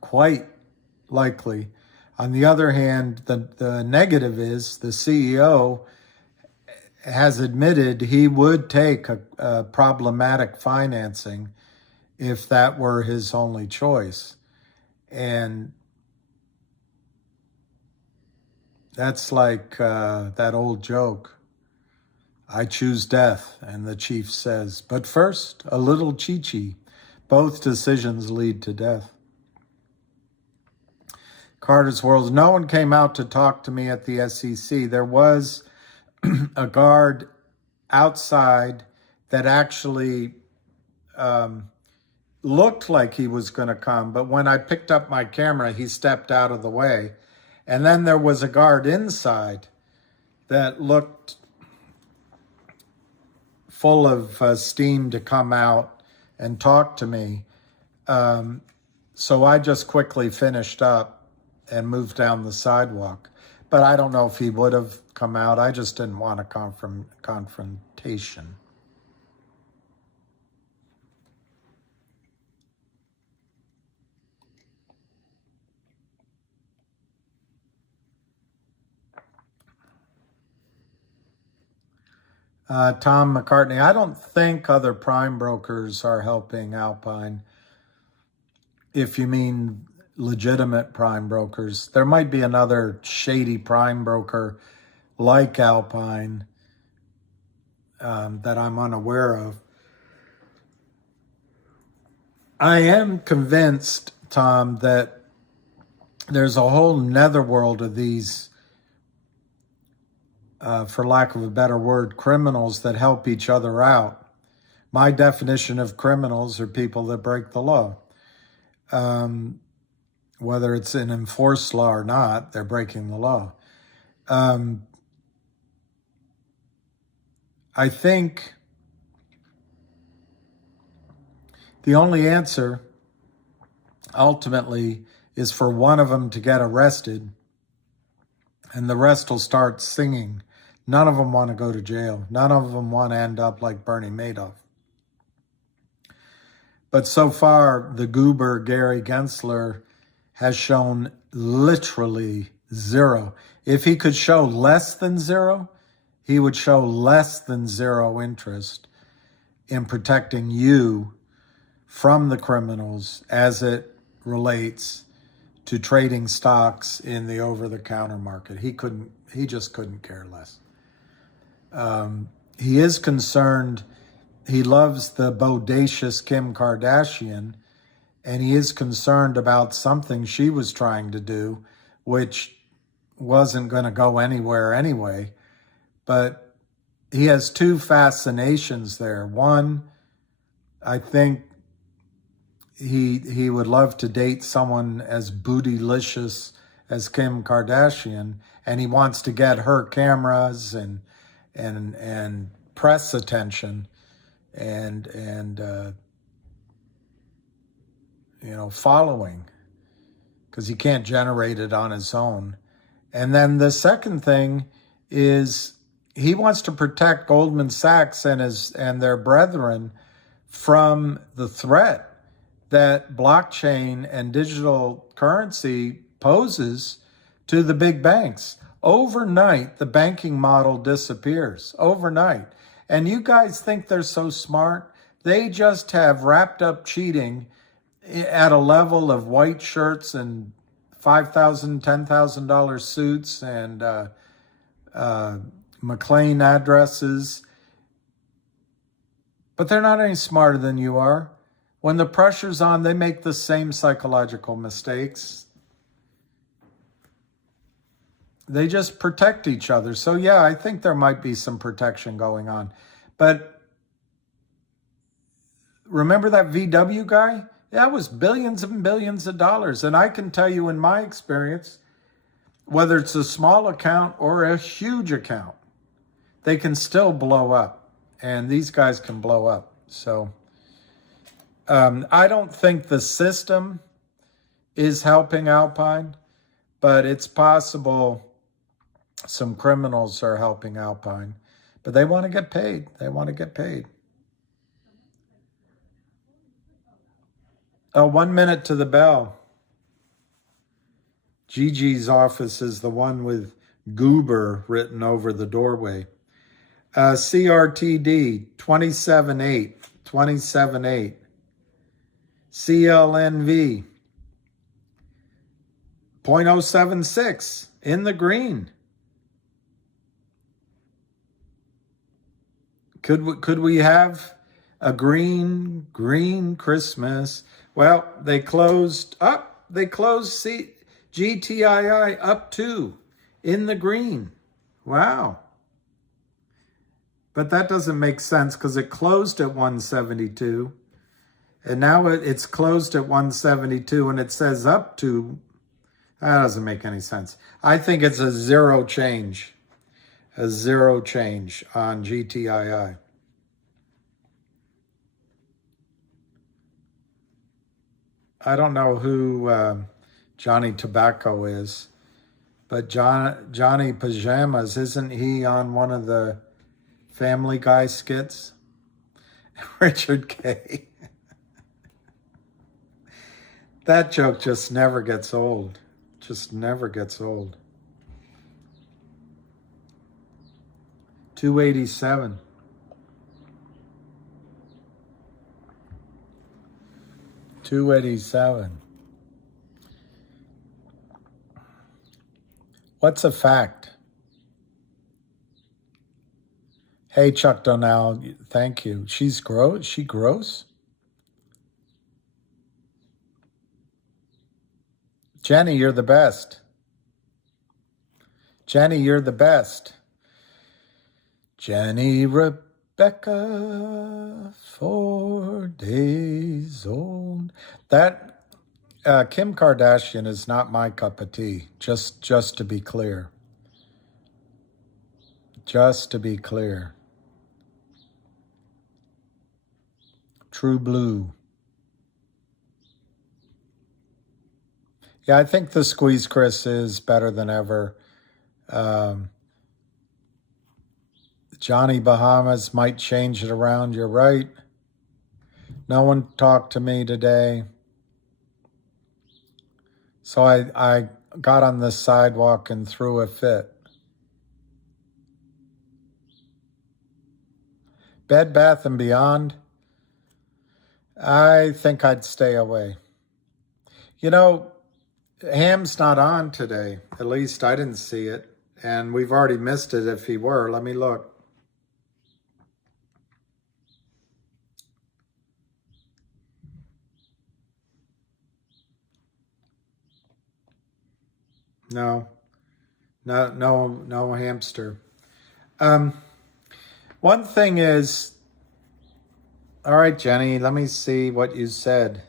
quite likely. On the other hand, the negative is the CEO has admitted he would take a problematic financing if that were his only choice. And that's like that old joke, I choose death, and the chief says, but first, a little chi-chi. Both decisions lead to death. Carter's World, no one came out to talk to me at the SEC. There was a guard outside that actually looked like he was going to come, but when I picked up my camera, he stepped out of the way. And then there was a guard inside that looked full of steam to come out and talk to me. So I just quickly finished up and moved down the sidewalk. But I don't know if he would have come out. I just didn't want a confrontation. Tom McCartney, I don't think other prime brokers are helping Alpine. If you mean legitimate prime brokers, there might be another shady prime broker like Alpine that I'm unaware of. I am convinced, Tom, that there's a whole netherworld of these, for lack of a better word, criminals that help each other out. My definition of criminals are people that break the law. Whether it's an enforced law or not, they're breaking the law. I think the only answer ultimately is for one of them to get arrested and the rest will start singing. None of them want to go to jail. None of them want to end up like Bernie Madoff. But so far, the goober Gary Gensler has shown literally zero. If he could show less than zero, he would show less than zero interest in protecting you from the criminals as it relates to trading stocks in the over-the-counter market. He just couldn't care less. He is concerned. He loves the bodacious Kim Kardashian, and he is concerned about something she was trying to do, which wasn't going to go anywhere anyway. But he has two fascinations there. One, I think he would love to date someone as bootylicious as Kim Kardashian, and he wants to get her cameras and press attention and following, because he can't generate it on his own. And then the second thing is he wants to protect Goldman Sachs and their brethren from the threat that blockchain and digital currency poses to the big banks. Overnight, the banking model disappears. Overnight. And you guys think they're so smart? They just have wrapped up cheating at a level of white shirts and $5,000, $10,000 suits and McLean addresses. But they're not any smarter than you are. When the pressure's on, they make the same psychological mistakes. They just protect each other. So yeah, I think there might be some protection going on. But remember that VW guy? That was billions and billions of dollars. And I can tell you in my experience, whether it's a small account or a huge account, they can still blow up. And these guys can blow up. So I don't think the system is helping Alpine, but it's possible some criminals are helping Alpine. But they want to get paid. They want to get paid. Oh, 1 minute to the bell. Gigi's office is the one with Goober written over the doorway. CRTD 27.8, 27.8. CLNV 0.076 in the green. Could we have a green Christmas? Well, they closed up. They closed GTII up 2 in the green. Wow. But that doesn't make sense because it closed at 172. And now it's closed at 172 and it says up to. That doesn't make any sense. I think it's a zero change. A zero change on GTII. I don't know who Johnny Tobacco is, but Johnny Pajamas, isn't he on one of the Family Guy skits? Richard K. That joke just never gets old. Just never gets old. 287. $287. What's a fact? Hey, Chuck Donnell, thank you. She's gross? She gross? Jenny, you're the best. Jenny, you're the best. Jenny Rebecca, 4 days old. That Kim Kardashian is not my cup of tea, just to be clear. Just to be clear. True blue. Yeah, I think the Squeeze Chris is better than ever. Johnny Bahamas might change it around. You're right. No one talked to me today. So I got on the sidewalk and threw a fit. Bed Bath & Beyond, I think I'd stay away. You know, Ham's not on today. At least I didn't see it. And we've already missed it if he were. Let me look. No. No hamster. One thing is, all right, Jenny, let me see what you said.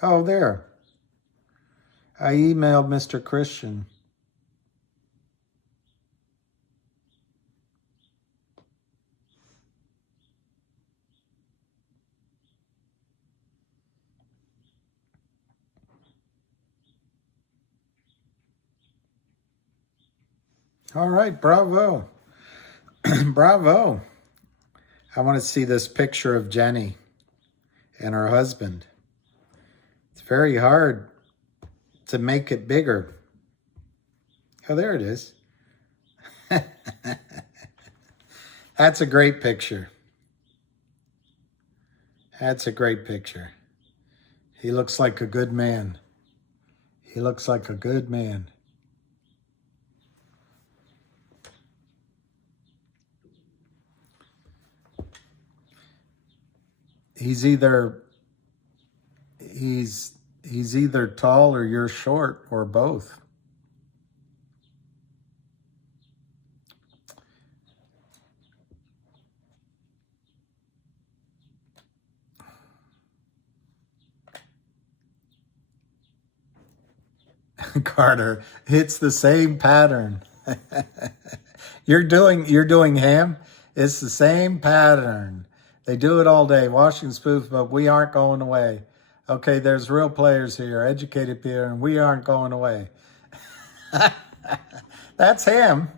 Oh, there. I emailed Mr. Christian. All right, bravo. Bravo. I want to see this picture of Jenny and her husband. It's very hard to make it bigger. Oh, there it is. That's a great picture. That's a great picture. He looks like a good man. He looks like a good man. He's either tall or you're short or both. Carter, it's the same pattern. You're doing ham. It's the same pattern. They do it all day, washing spoons, but we aren't going away. Okay, there's real players here, educated people, and we aren't going away. That's Ham.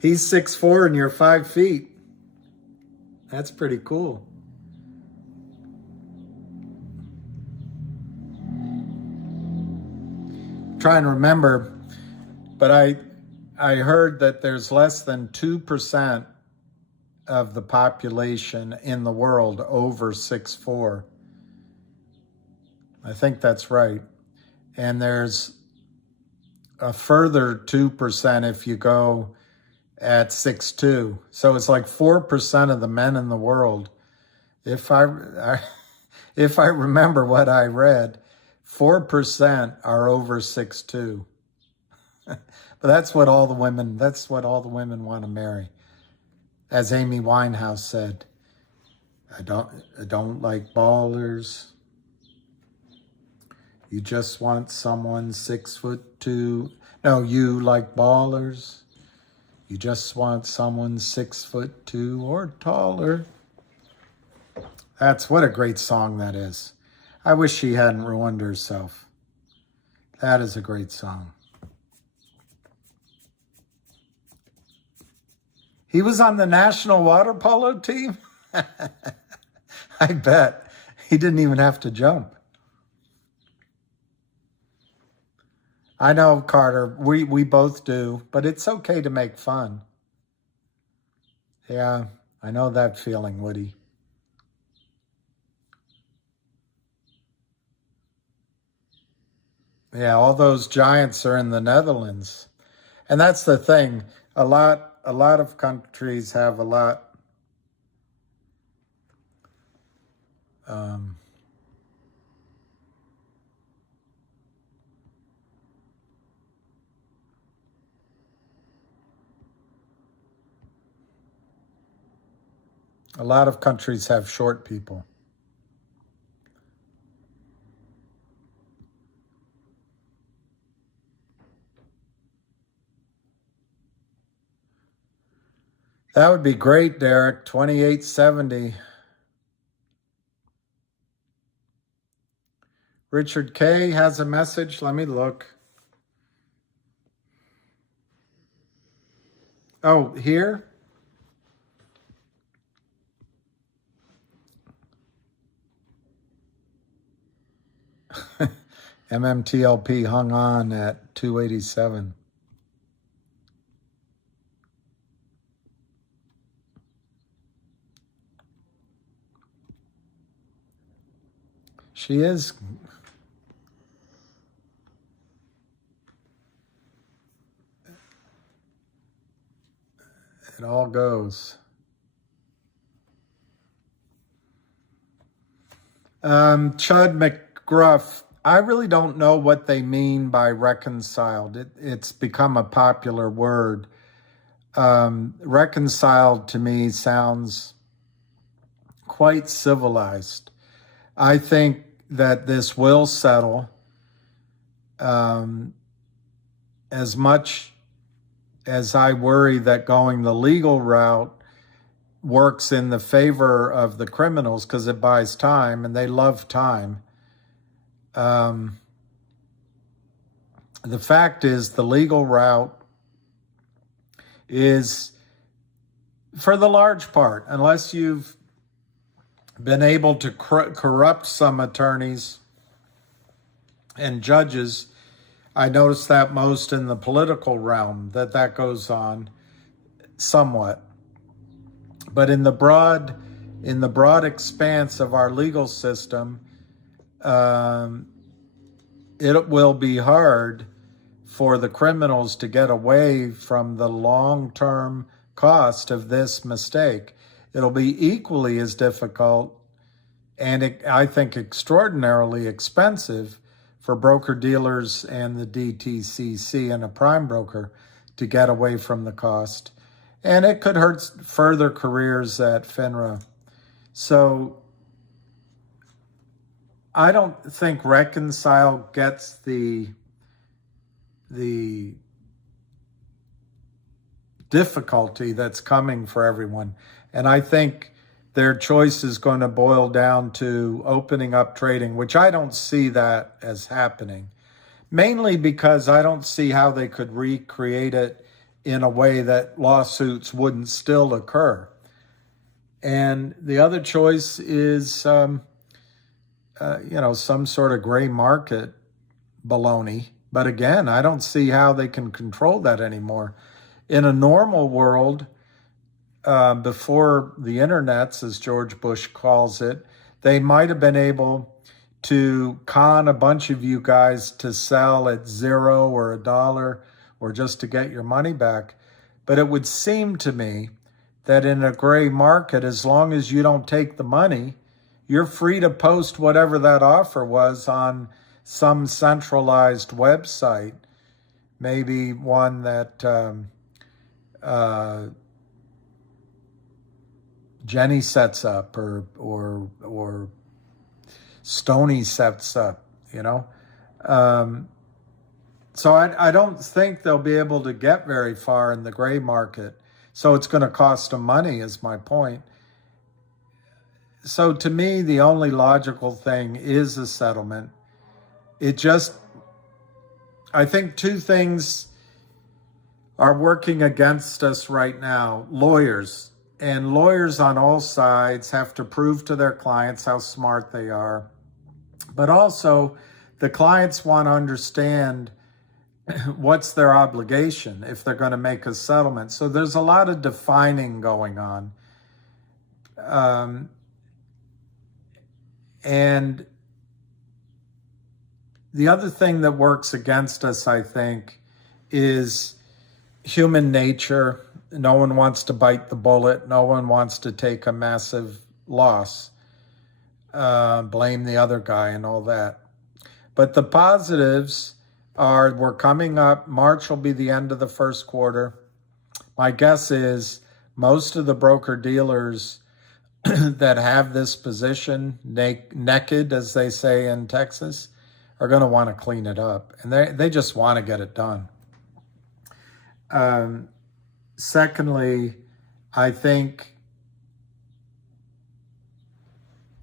He's 6'4" and you're 5 feet. That's pretty cool. Trying to remember, but I heard that there's less than 2% of the population in the world over 6'4". I think that's right. And there's a further 2% if you go at 6'2". So it's like 4% of the men in the world. If I remember what I read, 4% are over 6'2". But that's what all the women want to marry. As Amy Winehouse said, I don't like ballers. You just want someone 6'2". No, you like ballers. You just want someone 6'2" or taller. That's what a great song that is. I wish she hadn't ruined herself. That is a great song. He was on the national water polo team? I bet. He didn't even have to jump. I know, Carter, we both do, but it's okay to make fun. Yeah, I know that feeling, Woody. Yeah, all those giants are in the Netherlands. And that's the thing. A lot of countries have a lot a lot of countries have short people. That would be great, Derek. 2870. Richard K. has a message. Let me look. Oh, here? MMTLP hung on at 287. She is. It all goes. Chud Gruff, I really don't know what they mean by reconciled. It's become a popular word. Reconciled to me sounds quite civilized. I think that this will settle. As much as I worry that going the legal route works in the favor of the criminals because it buys time, and they love time. The fact is, the legal route is, for the large part, unless you've been able to corrupt some attorneys and judges. I notice that most in the political realm, that goes on somewhat. But in the broad expanse of our legal system, it will be hard for the criminals to get away from the long-term cost of this mistake. It'll be equally as difficult and I think extraordinarily expensive for broker-dealers and the DTCC and a prime broker to get away from the cost. And it could hurt further careers at FINRA. So I don't think reconcile gets the difficulty that's coming for everyone. And I think their choice is going to boil down to opening up trading, which I don't see that as happening. Mainly because I don't see how they could recreate it in a way that lawsuits wouldn't still occur. And the other choice is, some sort of gray market baloney. But again, I don't see how they can control that anymore. In a normal world, before the internets, as George Bush calls it, they might have been able to con a bunch of you guys to sell at $0 or $1 or just to get your money back. But it would seem to me that in a gray market, as long as you don't take the money, you're free to post whatever that offer was on some centralized website, maybe one that Jenny sets up or Stony sets up, So I don't think they'll be able to get very far in the gray market. So it's going to cost them money, is my point. So to me, the only logical thing is a settlement. I think two things are working against us right now. Lawyers. And lawyers on all sides have to prove to their clients how smart they are. But also, the clients want to understand what's their obligation if they're going to make a settlement. So there's a lot of defining going on. And the other thing that works against us, I think, is human nature. No one wants to bite the bullet. No one wants to take a massive loss, blame the other guy and all that. But the positives are we're coming up. March will be the end of the first quarter. My guess is most of the broker-dealers that have this position, naked, as they say in Texas, are going to want to clean it up. And they just want to get it done. Secondly, I think,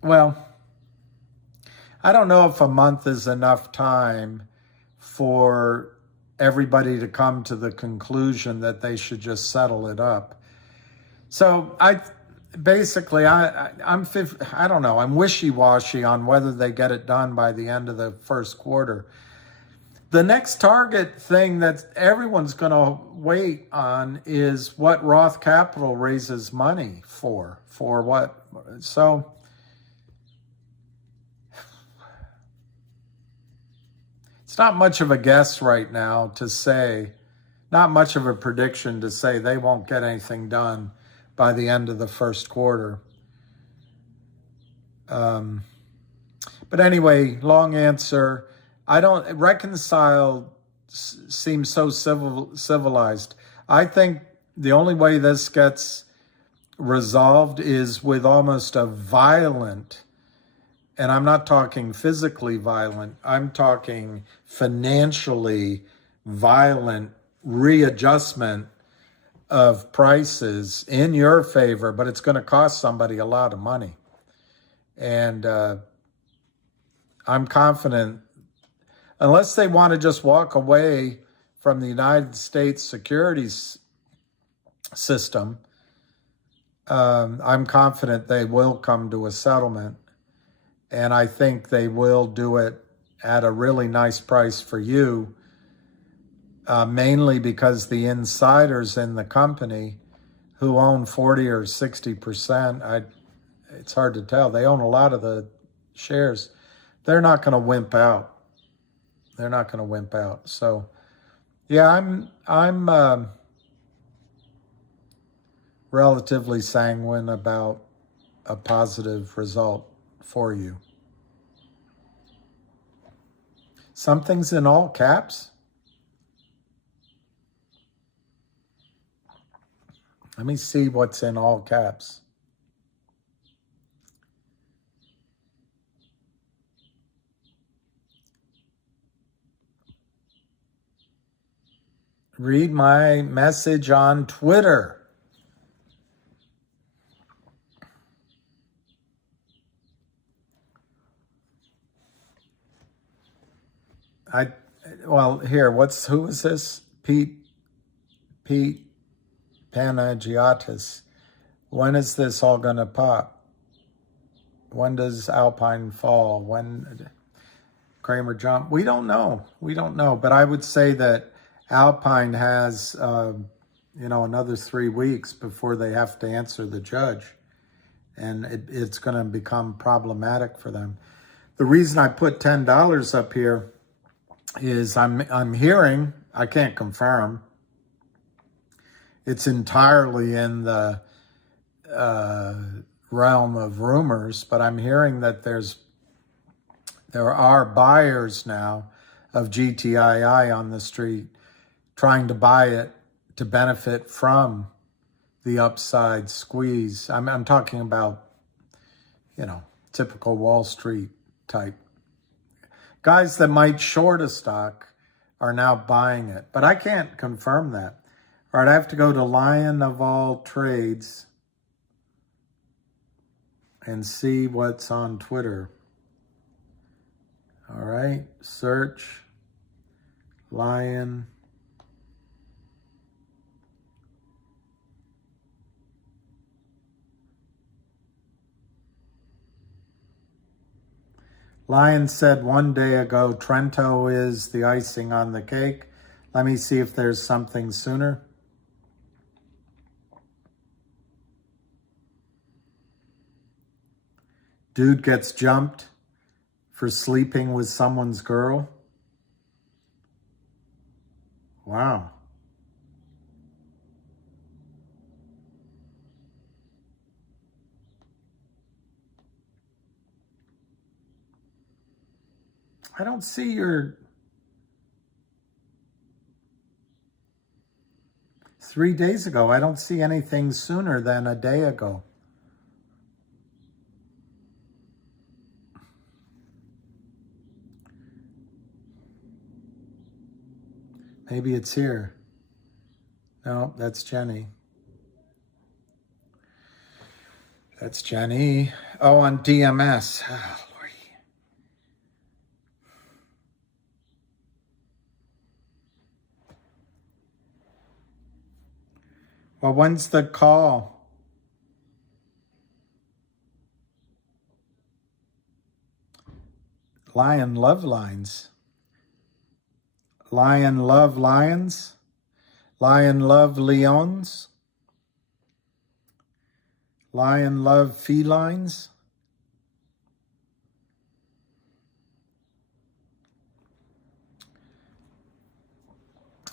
I don't know if a month is enough time for everybody to come to the conclusion that they should just settle it up. So I'm wishy-washy on whether they get it done by the end of the first quarter. The next target thing that everyone's going to wait on is what Roth Capital raises money for. For what? So it's not much of a guess right now to say, not much of a prediction to say they won't get anything done by the end of the first quarter. But anyway, long answer. I don't reconcile seems so civilized. I think the only way this gets resolved is with almost a violent, and I'm not talking physically violent, I'm talking financially violent readjustment of prices in your favor, but it's going to cost somebody a lot of money. And I'm confident, unless they want to just walk away from the United States securities system, I'm confident they will come to a settlement. And I think they will do it at a really nice price for you, mainly because the insiders in the company who own 40 or 60%, it's hard to tell. They own a lot of the shares. They're not going to wimp out. They're not going to wimp out. So, yeah, I'm relatively sanguine about a positive result for you. Something's in all caps. Let me see what's in all caps. Read my message on Twitter. Well, here, who is this? Pete Panagiotis. When is this all going to pop? When does Alpine fall? When Kramer jump? We don't know. We don't know. But I would say that Alpine has, another 3 weeks before they have to answer the judge. And it's going to become problematic for them. The reason I put $10 up here is I'm hearing, I can't confirm, it's entirely in the realm of rumors, but I'm hearing that there are buyers now of GTII on the street trying to buy it to benefit from the upside squeeze. I'm talking about, typical Wall Street type. Guys that might short a stock are now buying it, but I can't confirm that. All right, I have to go to Lion of All Trades and see what's on Twitter. All right, search Lion. Lion said one day ago, Trento is the icing on the cake. Let me see if there's something sooner. Dude gets jumped for sleeping with someone's girl. Wow. I don't see your 3 days ago. I don't see anything sooner than a day ago. Maybe it's here. No, that's Jenny. That's Jenny. Oh, on DMS. Oh, Lordy. Well, when's the call? Lion love lines. Lion love lions. Lion love leons. Lion love felines.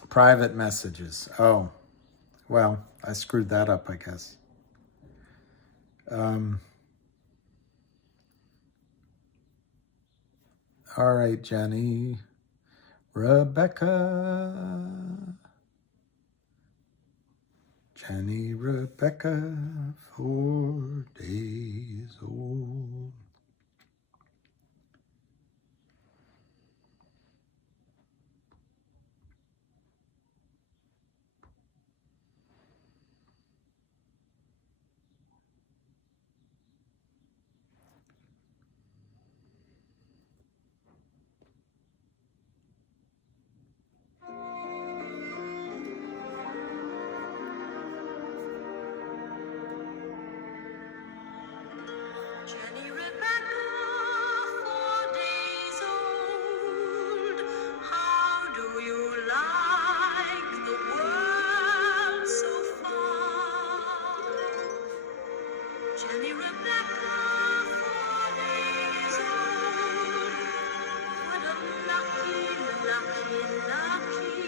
Private messages. Oh, well, I screwed that up, I guess. All right, Jenny. Rebecca. Jenny Rebecca, 4 days old. Jenny Rebecca, 4 days old. How do you like the world so far? Jenny Rebecca, 4 days old. What a lucky, lucky, lucky,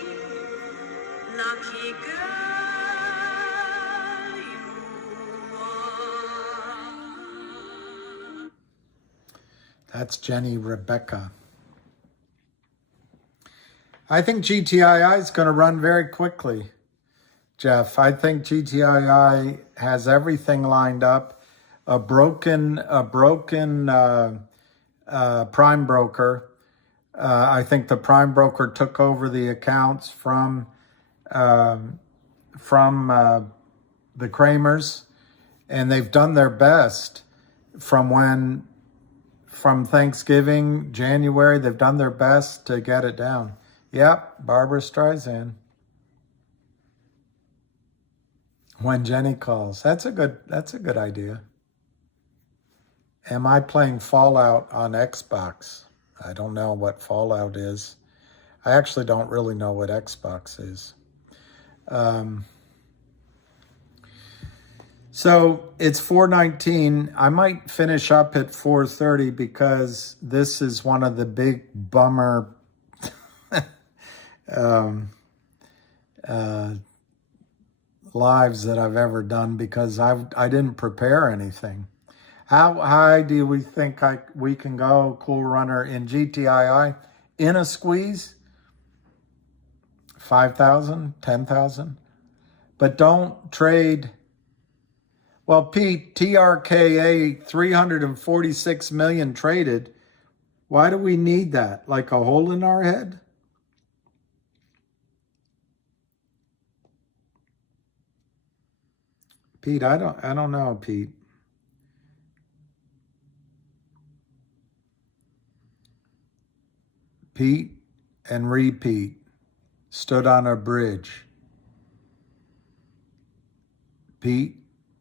lucky girl you are. That's Jenny Rebecca. I think GTII is going to run very quickly, Jeff. I think GTII has everything lined up. A broken prime broker. I think the prime broker took over the accounts from the Kramers, and they've done their best from Thanksgiving, January. They've done their best to get it down. Yep, Barbara Streisand. When Jenny calls. That's a good idea. Am I playing Fallout on Xbox? I don't know what Fallout is. I actually don't really know what Xbox is. So it's 4:19. I might finish up at 4:30 because this is one of the big bummer lives that I've ever done because I didn't prepare anything. How high do we think we can go, Cool Runner, in GTII in a squeeze? 5,000, 10,000? But don't trade. Well, Pete, TRKA 346 million traded. Why do we need that? Like a hole in our head? Pete, I don't know, Pete. Pete and repeat stood on a bridge. Pete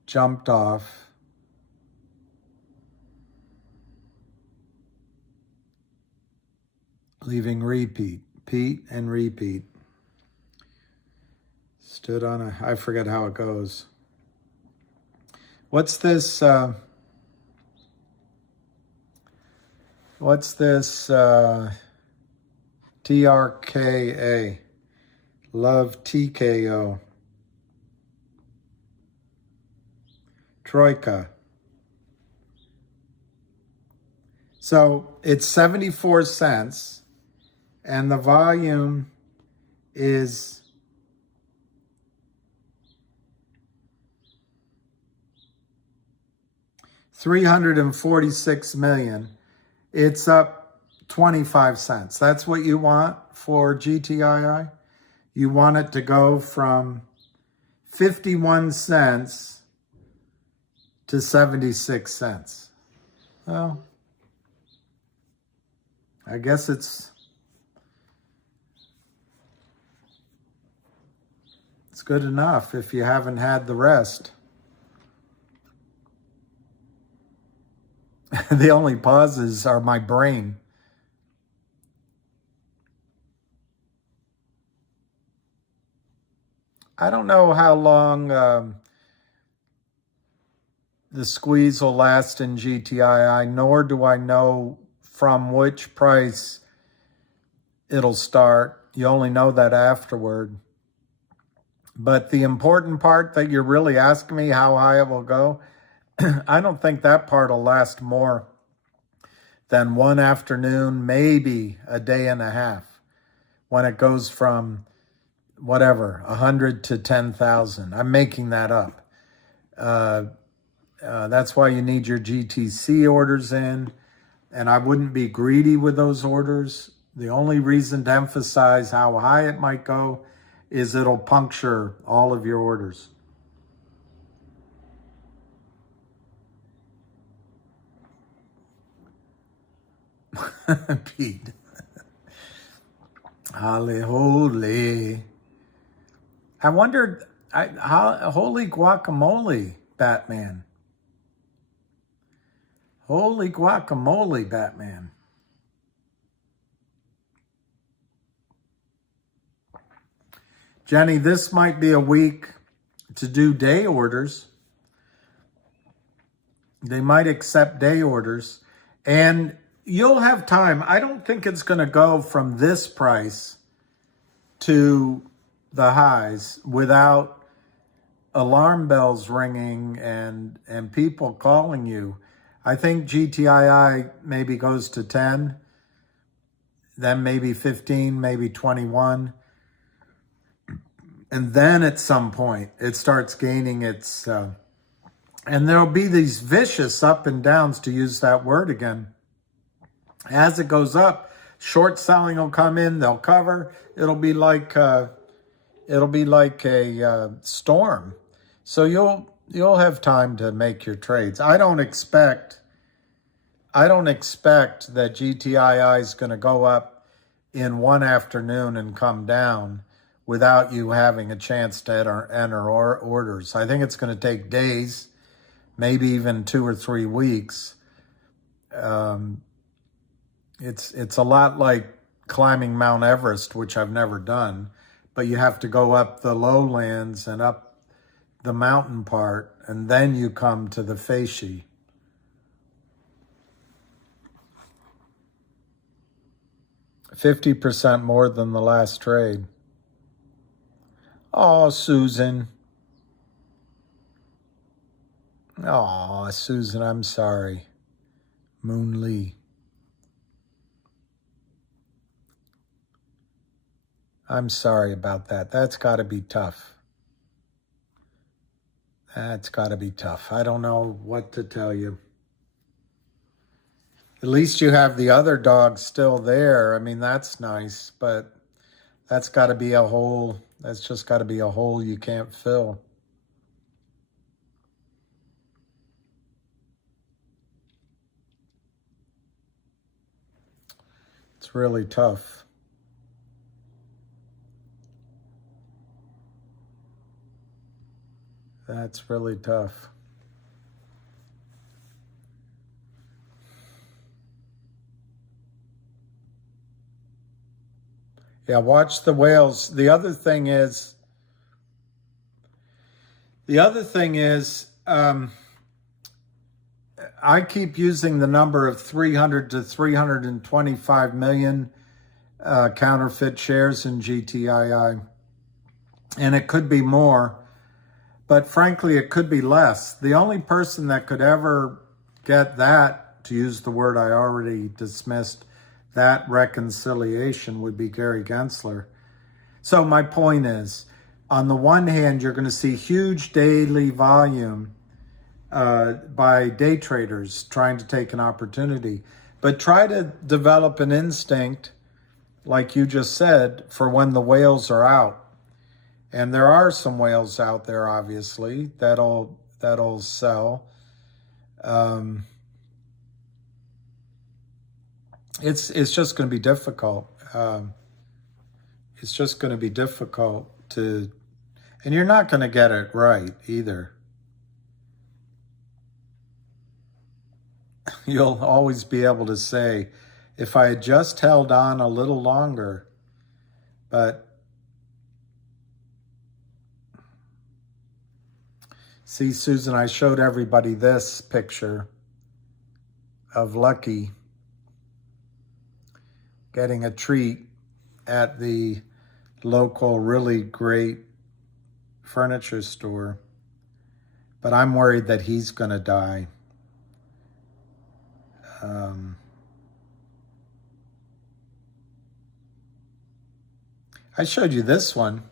jumped off. Leaving repeat. Pete and repeat. Stood on a, I forget how it goes. What's this, TRKA? Love TKO. Troika. So it's 74 cents and the volume is $346 million. It's up 25 cents. That's what you want for GTII? You want it to go from 51 cents to 76 cents. Well, I guess it's good enough if you haven't had the rest. The only pauses are my brain. I don't know how long the squeeze will last in GTII, nor do I know from which price it'll start. You only know that afterward. But the important part that you're really asking me, how high it will go, I don't think that part will last more then one afternoon, maybe a day and a half, when it goes from whatever, 100 to 10,000. I'm making that up. That's why you need your GTC orders in, and I wouldn't be greedy with those orders. The only reason to emphasize how high it might go is it'll puncture all of your orders. Pete. Holly, holy. I wondered, holy guacamole, Batman. Holy guacamole, Batman. Jenny, this might be a week to do day orders. They might accept day orders. And you'll have time. I don't think it's going to go from this price to the highs without alarm bells ringing and people calling you. I think GTII maybe goes to 10, then maybe 15, maybe 21. And then at some point it starts gaining its, and there'll be these vicious up and downs, to use that word again. As it goes up, short selling will come in, they'll cover. It'll be like a storm. So you'll have time to make your trades. I don't expect that GTII is going to go up in one afternoon and come down without you having a chance to enter orders. I think it's going to take days, maybe even 2 or 3 weeks. It's a lot like climbing Mount Everest, which I've never done, but you have to go up the lowlands and up the mountain part, and then you come to the facie. $50% more than the last trade. Oh, Susan. Oh, Susan, I'm sorry. Moon Lee. I'm sorry about that. That's got to be tough. That's got to be tough. I don't know what to tell you. At least you have the other dogs still there. I mean, that's nice, but that's got to be a hole. That's just got to be a hole you can't fill. It's really tough. That's really tough. Yeah, watch the whales. The other thing is, I keep using the number of 300 to 325 million counterfeit shares in GTII. And it could be more, but frankly, it could be less. The only person that could ever get that, to use the word I already dismissed, that reconciliation would be Gary Gensler. So my point is, on the one hand, you're going to see huge daily volume by day traders trying to take an opportunity. But try to develop an instinct, like you just said, for when the whales are out. And there are some whales out there, obviously, that'll sell. It's just going to be difficult. It's just going to be difficult to, and you're not going to get it right either. You'll always be able to say, if I had just held on a little longer, but see, Susan, I showed everybody this picture of Lucky getting a treat at the local really great furniture store. But I'm worried that he's going to die. I showed you this one.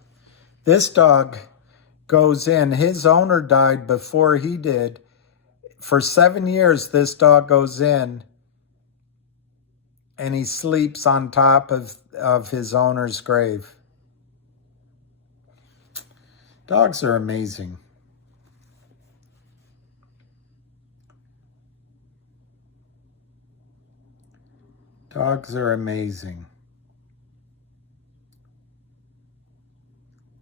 This dog goes in. His owner died before he did. For 7 years, this dog goes in and he sleeps on top of his owner's grave. Dogs are amazing. Dogs are amazing.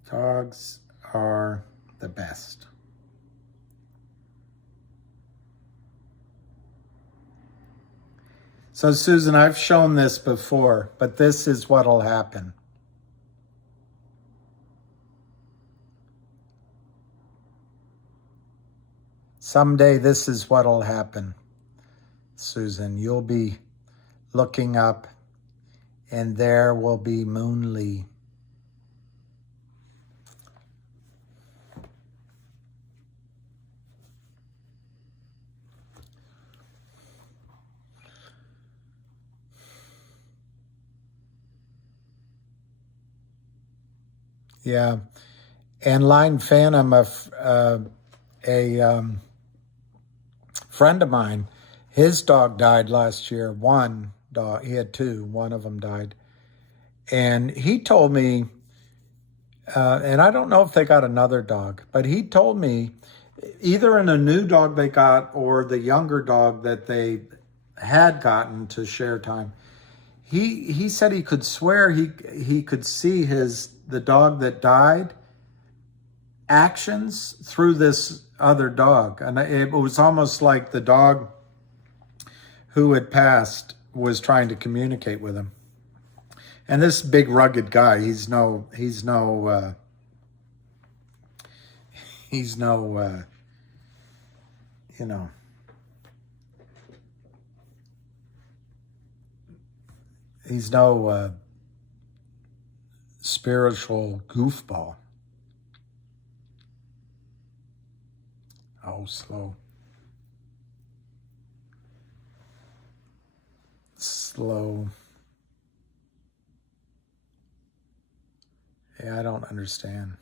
Dogs are the best. So, Susan, I've shown this before, but this is what'll happen. Someday this is what'll happen, Susan. You'll be looking up and there will be Moonlee. Yeah, and Line Phantom, a friend of mine, his dog died last year. One dog, he had two, one of them died. And he told me, and I don't know if they got another dog, but he told me either in a new dog they got or the younger dog that they had gotten to share time, he said he could swear he could see the dog that died actions through this other dog. And it was almost like the dog who had passed was trying to communicate with him. And this big rugged guy, he's no spiritual goofball. Oh, slow. Slow. Yeah, I don't understand.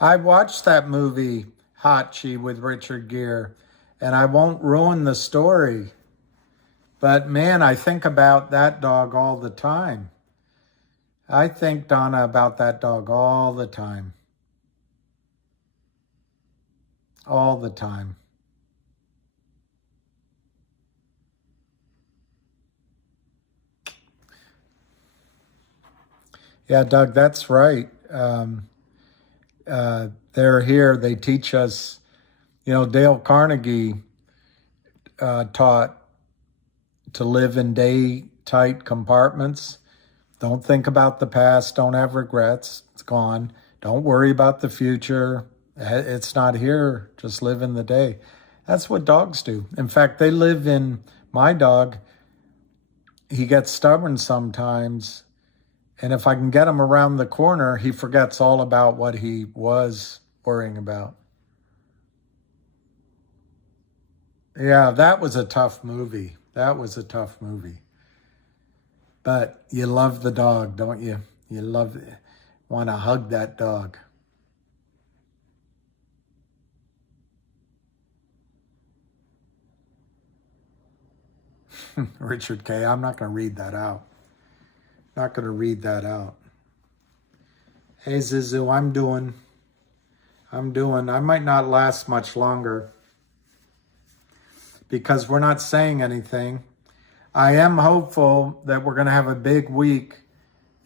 I watched that movie, Hachi, with Richard Gere, and I won't ruin the story. But man, I think about that dog all the time. I think, Donna, about that dog all the time. All the time. Yeah, Doug, that's right. They're here. They teach us, Dale Carnegie taught to live in day-tight compartments. Don't think about the past. Don't have regrets. It's gone. Don't worry about the future. It's not here. Just live in the day. That's what dogs do. In fact, my dog, he gets stubborn sometimes. And if I can get him around the corner, he forgets all about what he was worrying about. Yeah, that was a tough movie. But you love the dog, don't you? You want to hug that dog. Richard K., I'm not going to read that out. Hey, Zizu, I'm doing. I might not last much longer because we're not saying anything. I am hopeful that we're going to have a big week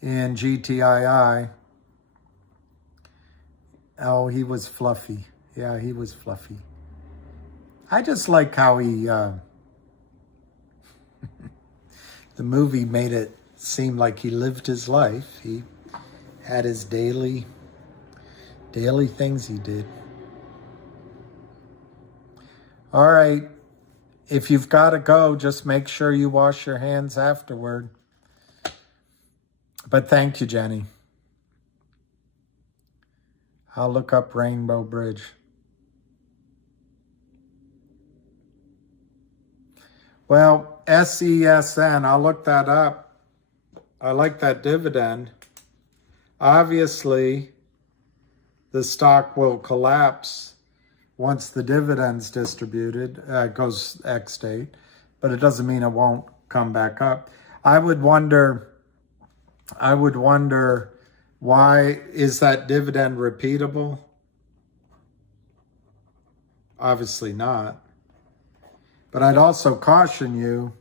in GTII. Oh, he was fluffy. Yeah, he was fluffy. I just like how he, the movie made it seem like he lived his life. He had his daily things he did. All right. If you've got to go, just make sure you wash your hands afterward. But thank you, Jenny. I'll look up Rainbow Bridge. Well, SESN, I'll look that up. I like that dividend. Obviously, the stock will collapse once the dividend's distributed. It goes X date, but it doesn't mean it won't come back up. I would wonder why is that dividend repeatable? Obviously not. But I'd also caution you,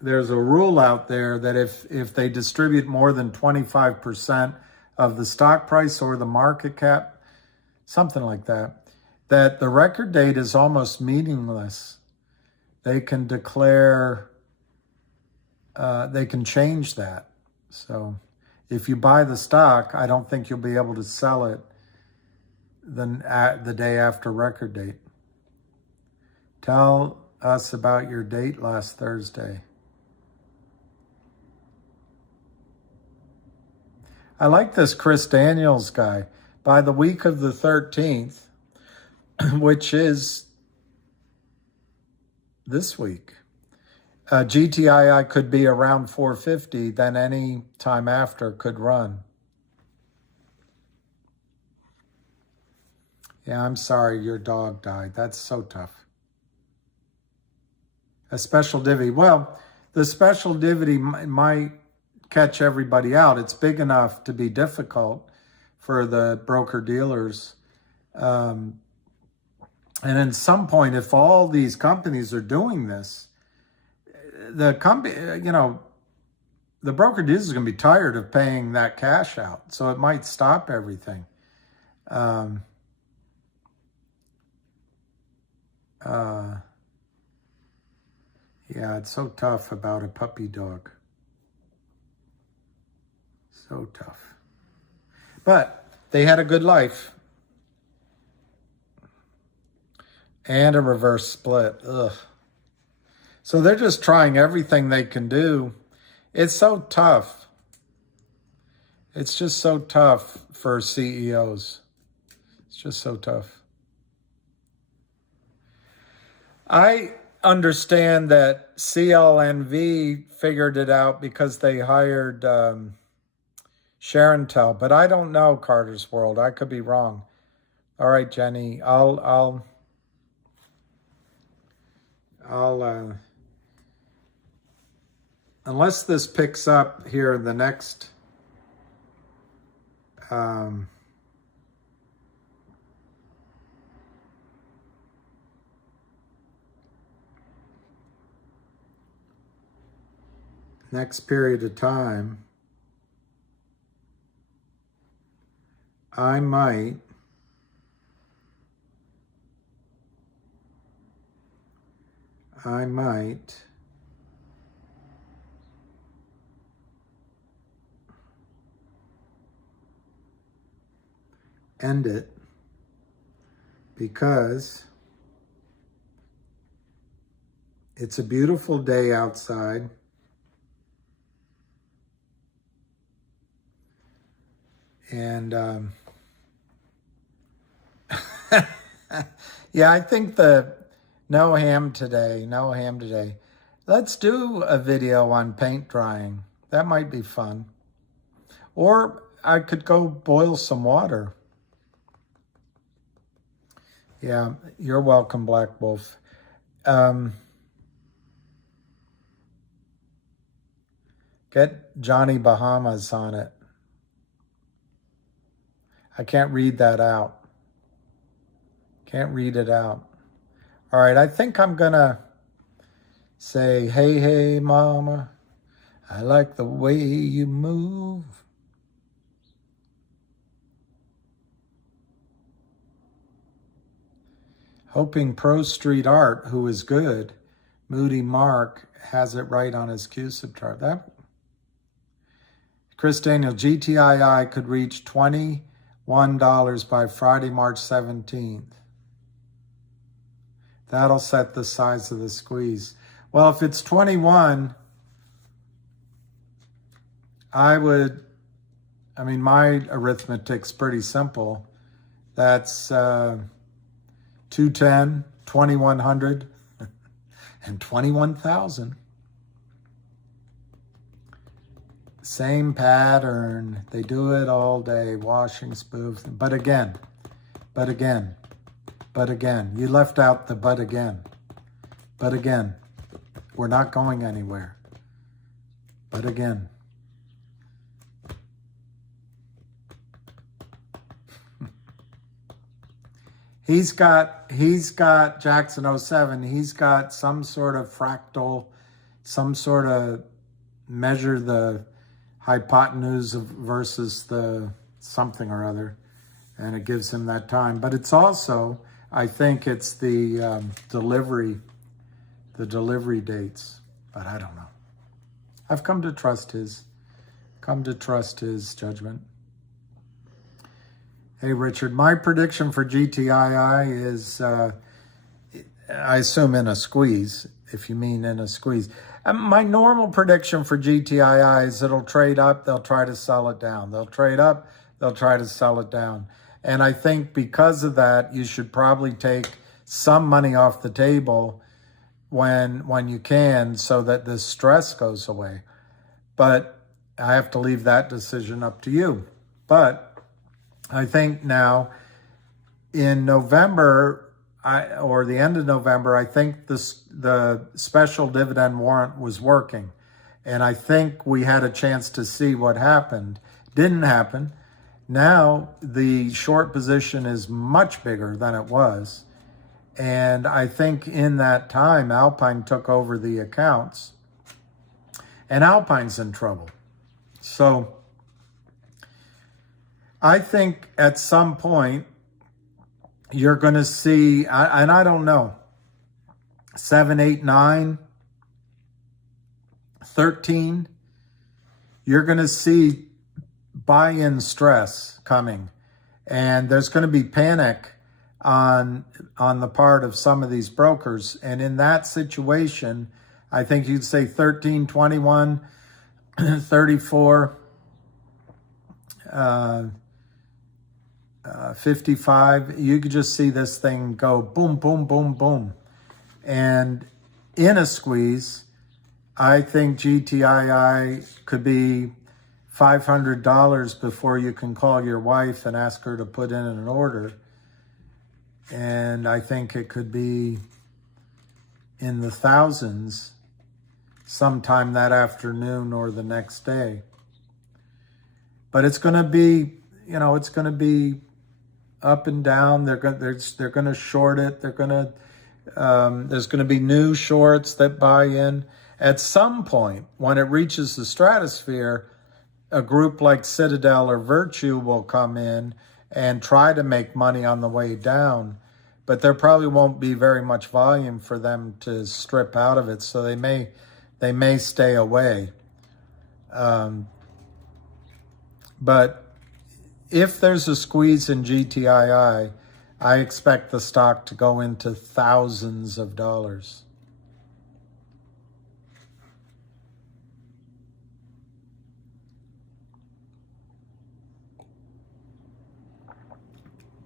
there's a rule out there that if they distribute more than 25% of the stock price or the market cap, something like that, that the record date is almost meaningless. They can declare, they can change that. So if you buy the stock, I don't think you'll be able to sell it the day after record date. Tell us about your date last Thursday. I like this Chris Daniels guy. By the week of the 13th, which is this week, GTII could be around 450, then any time after could run. Yeah, I'm sorry your dog died. That's so tough. A special divvy. Well, the special divvy might catch everybody out. It's big enough to be difficult for the broker-dealers. And at some point, if all these companies are doing this, the company, the broker-dealers are going to be tired of paying that cash out. So it might stop everything. Yeah, it's so tough about a puppy dog. So tough. But they had a good life. And a reverse split. Ugh. So they're just trying everything they can do. It's so tough. It's just so tough for CEOs. It's just so tough. I understand that CLNV figured it out because they hired Sharontel, but I don't know Carter's World. I could be wrong. All right, Jenny, I'll unless this picks up here in the next next period of time, I might end it because it's a beautiful day outside. And yeah, I think no ham today. Let's do a video on paint drying. That might be fun. Or I could go boil some water. Yeah, you're welcome, Black Wolf. Get Johnny Bahamas on it. I can't read that out. Can't read it out. All right, I think I'm gonna say, hey, hey, mama, I like the way you move. Hoping Pro Street Art, who is good, Moody Mark, has it right on his CUSIP chart. That Chris Daniel, GTII could reach $21 by Friday, March 17th. That'll set the size of the squeeze. Well, if it's 21, my arithmetic's pretty simple. That's 210, 2100, and 21,000. Same pattern. They do it all day, washing, spoof. But again, but again, but again. You left out the but again. But again, we're not going anywhere. But again. He's got Jackson 07. He's got some sort of fractal, some sort of measure the hypotenuse versus the something or other, and it gives him that time. But it's also, I think it's the delivery dates. But I don't know. I've come to trust his judgment. Hey, Richard, my prediction for GTII is, I assume in a squeeze, if you mean in a squeeze. My normal prediction for GTII is it'll trade up, they'll try to sell it down. They'll trade up, they'll try to sell it down. And I think because of that, you should probably take some money off the table when you can so that the stress goes away. But I have to leave that decision up to you. But I think now in November, or the end of November, I think the special dividend warrant was working. And I think we had a chance to see what happened. Didn't happen. Now the short position is much bigger than it was. And I think in that time, Alpine took over the accounts. And Alpine's in trouble. So I think at some point you're going to see, and I don't know, 7, 8, 9, 13, you're going to see buy-in stress coming. And there's going to be panic on the part of some of these brokers. And in that situation, I think you'd say 13, 21, 34, 55, you could just see this thing go boom, boom, boom, boom. And in a squeeze, I think GTII could be $500 before you can call your wife and ask her to put in an order. And I think it could be in the thousands sometime that afternoon or the next day. But it's going to be, it's going to be up and down. They're going to short it. There's going to be new shorts that buy in. At some point, when it reaches the stratosphere, a group like Citadel or Virtue will come in and try to make money on the way down. But there probably won't be very much volume for them to strip out of it, so they may stay away. But if there's a squeeze in GTII, I expect the stock to go into thousands of dollars.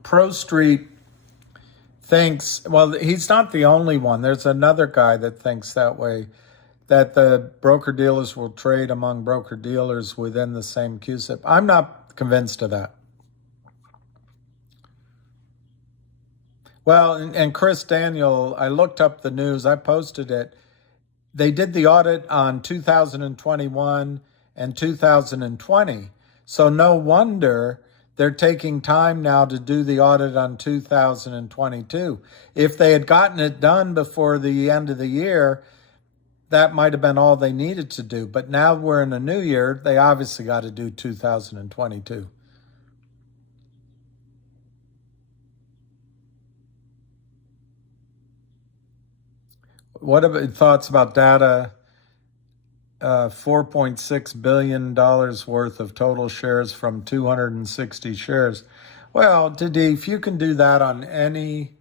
Pro Street thinks, well, he's not the only one. There's another guy that thinks that way, that the broker-dealers will trade among broker-dealers within the same CUSIP. I'm not convinced of that. Well, and Chris Daniel, I looked up the news. I posted it. They did the audit on 2021 and 2020. So no wonder they're taking time now to do the audit on 2022. If they had gotten it done before the end of the year, that might have been all they needed to do. But now we're in a new year, they obviously got to do 2022. What about thoughts about data? $4.6 billion worth of total shares from 260 shares. Well, Didi, if you can do that on any...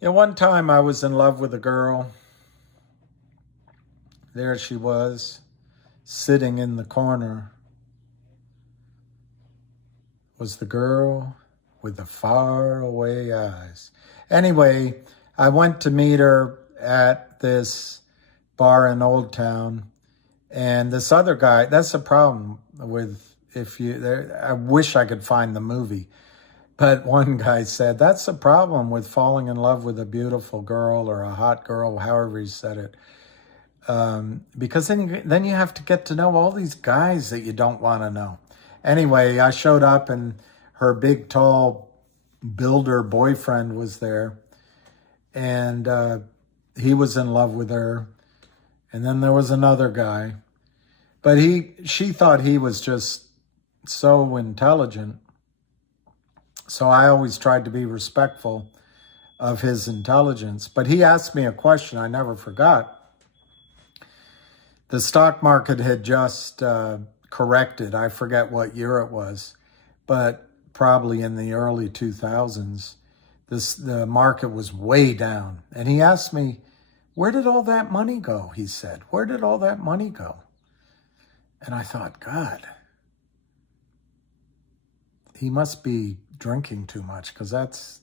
one time I was in love with a girl. There she was, sitting in the corner. Was the girl with the faraway eyes. Anyway, I went to meet her at this bar in Old Town, And this other guy, that's the problem with, I wish I could find the movie. But one guy said, that's the problem with falling in love with a beautiful girl or a hot girl, however he said it. Because then you have to get to know all these guys that you don't want to know. Anyway, I showed up and her big, tall builder boyfriend was there. And he was in love with her. And then there was another guy. But she thought he was just so intelligent. So I always tried to be respectful of his intelligence. But he asked me a question I never forgot. The stock market had just corrected. I forget what year it was, but probably in the early 2000s. The market was way down. And he asked me, where did all that money go? He said, where did all that money go? And I thought, God, he must be drinking too much, because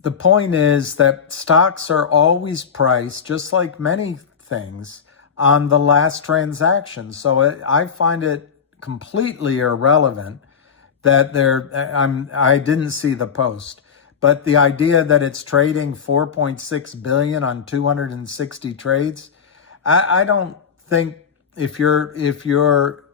the point is that stocks are always priced, just like many things, on the last transaction. So I find it completely irrelevant that I didn't see the post, but the idea that it's trading 4.6 billion on 260 trades, I don't think if you're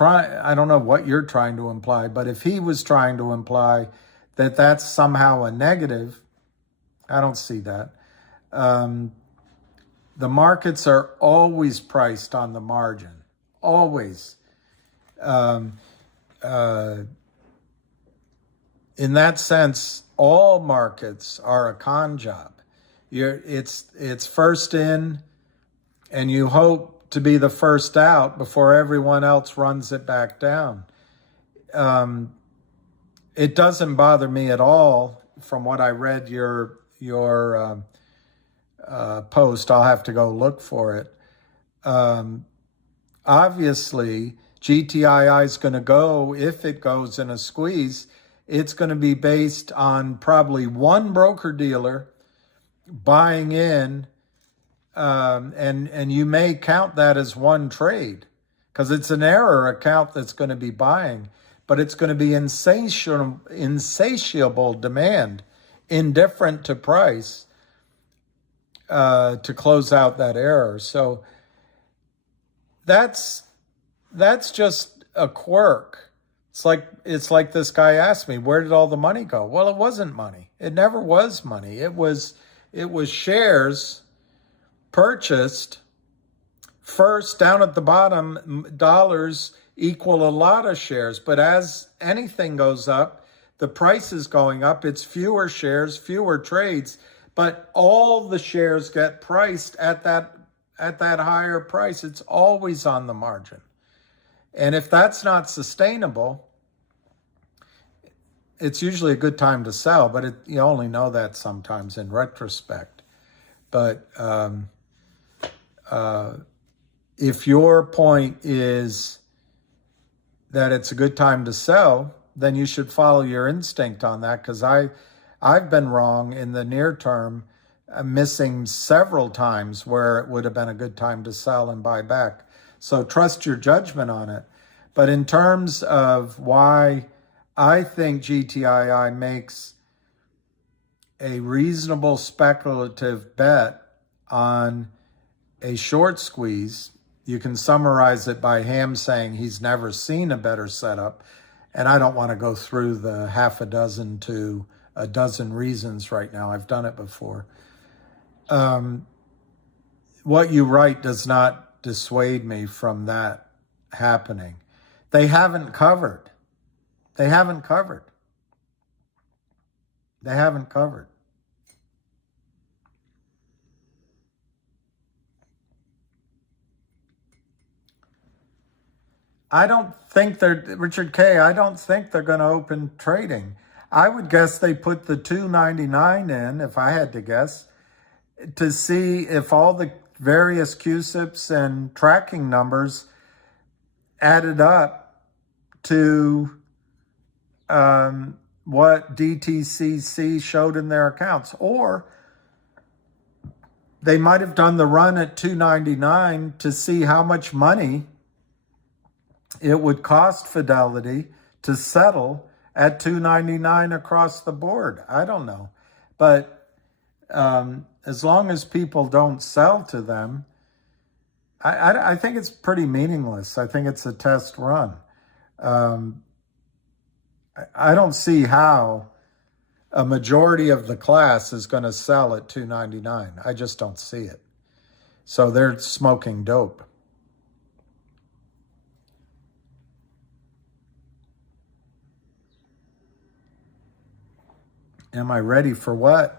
I don't know what you're trying to imply, but if he was trying to imply that that's somehow a negative, I don't see that. The markets are always priced on the margin, always. In that sense, all markets are a con job. It's first in, and you hope to be the first out before everyone else runs it back down. It doesn't bother me at all. From what I read your post, I'll have to go look for it. Obviously, GTII is going to go, if it goes in a squeeze, it's going to be based on probably one broker-dealer buying in, and you may count that as one trade, because it's an error account that's going to be buying, but it's going to be insatiable demand, indifferent to price, to close out that error. So that's just a quirk. It's like this guy asked me, where did all the money go? Well, it wasn't money. It never was money. It was shares purchased first. Down at the bottom, dollars equal a lot of shares. But as anything goes up, the price is going up. It's fewer shares, fewer trades, but all the shares get priced at that higher price. It's always on the margin. And if that's not sustainable, it's usually a good time to sell, but you only know that sometimes in retrospect. But if your point is that it's a good time to sell, then you should follow your instinct on that, because I've been wrong in the near term, missing several times where it would have been a good time to sell and buy back. So trust your judgment on it. But in terms of why I think GTII makes a reasonable speculative bet on a short squeeze, you can summarize it by Ham saying he's never seen a better setup. And I don't want to go through the half a dozen to a dozen reasons right now. I've done it before. What you write does not dissuade me from that happening. They haven't covered. They haven't covered. They haven't covered. I don't think Richard K., I don't think they're going to open trading. I would guess they put the $2.99 in, if I had to guess, to see if all the various QSIPs and tracking numbers added up to what DTCC showed in their accounts. Or they might have done the run at $2.99 to see how much money it would cost Fidelity to settle at $2.99 across the board. I don't know. But as long as people don't sell to them, I think it's pretty meaningless. I think it's a test run. I don't see how a majority of the class is going to sell at $2.99. I just don't see it. So they're smoking dope. Am I ready for what?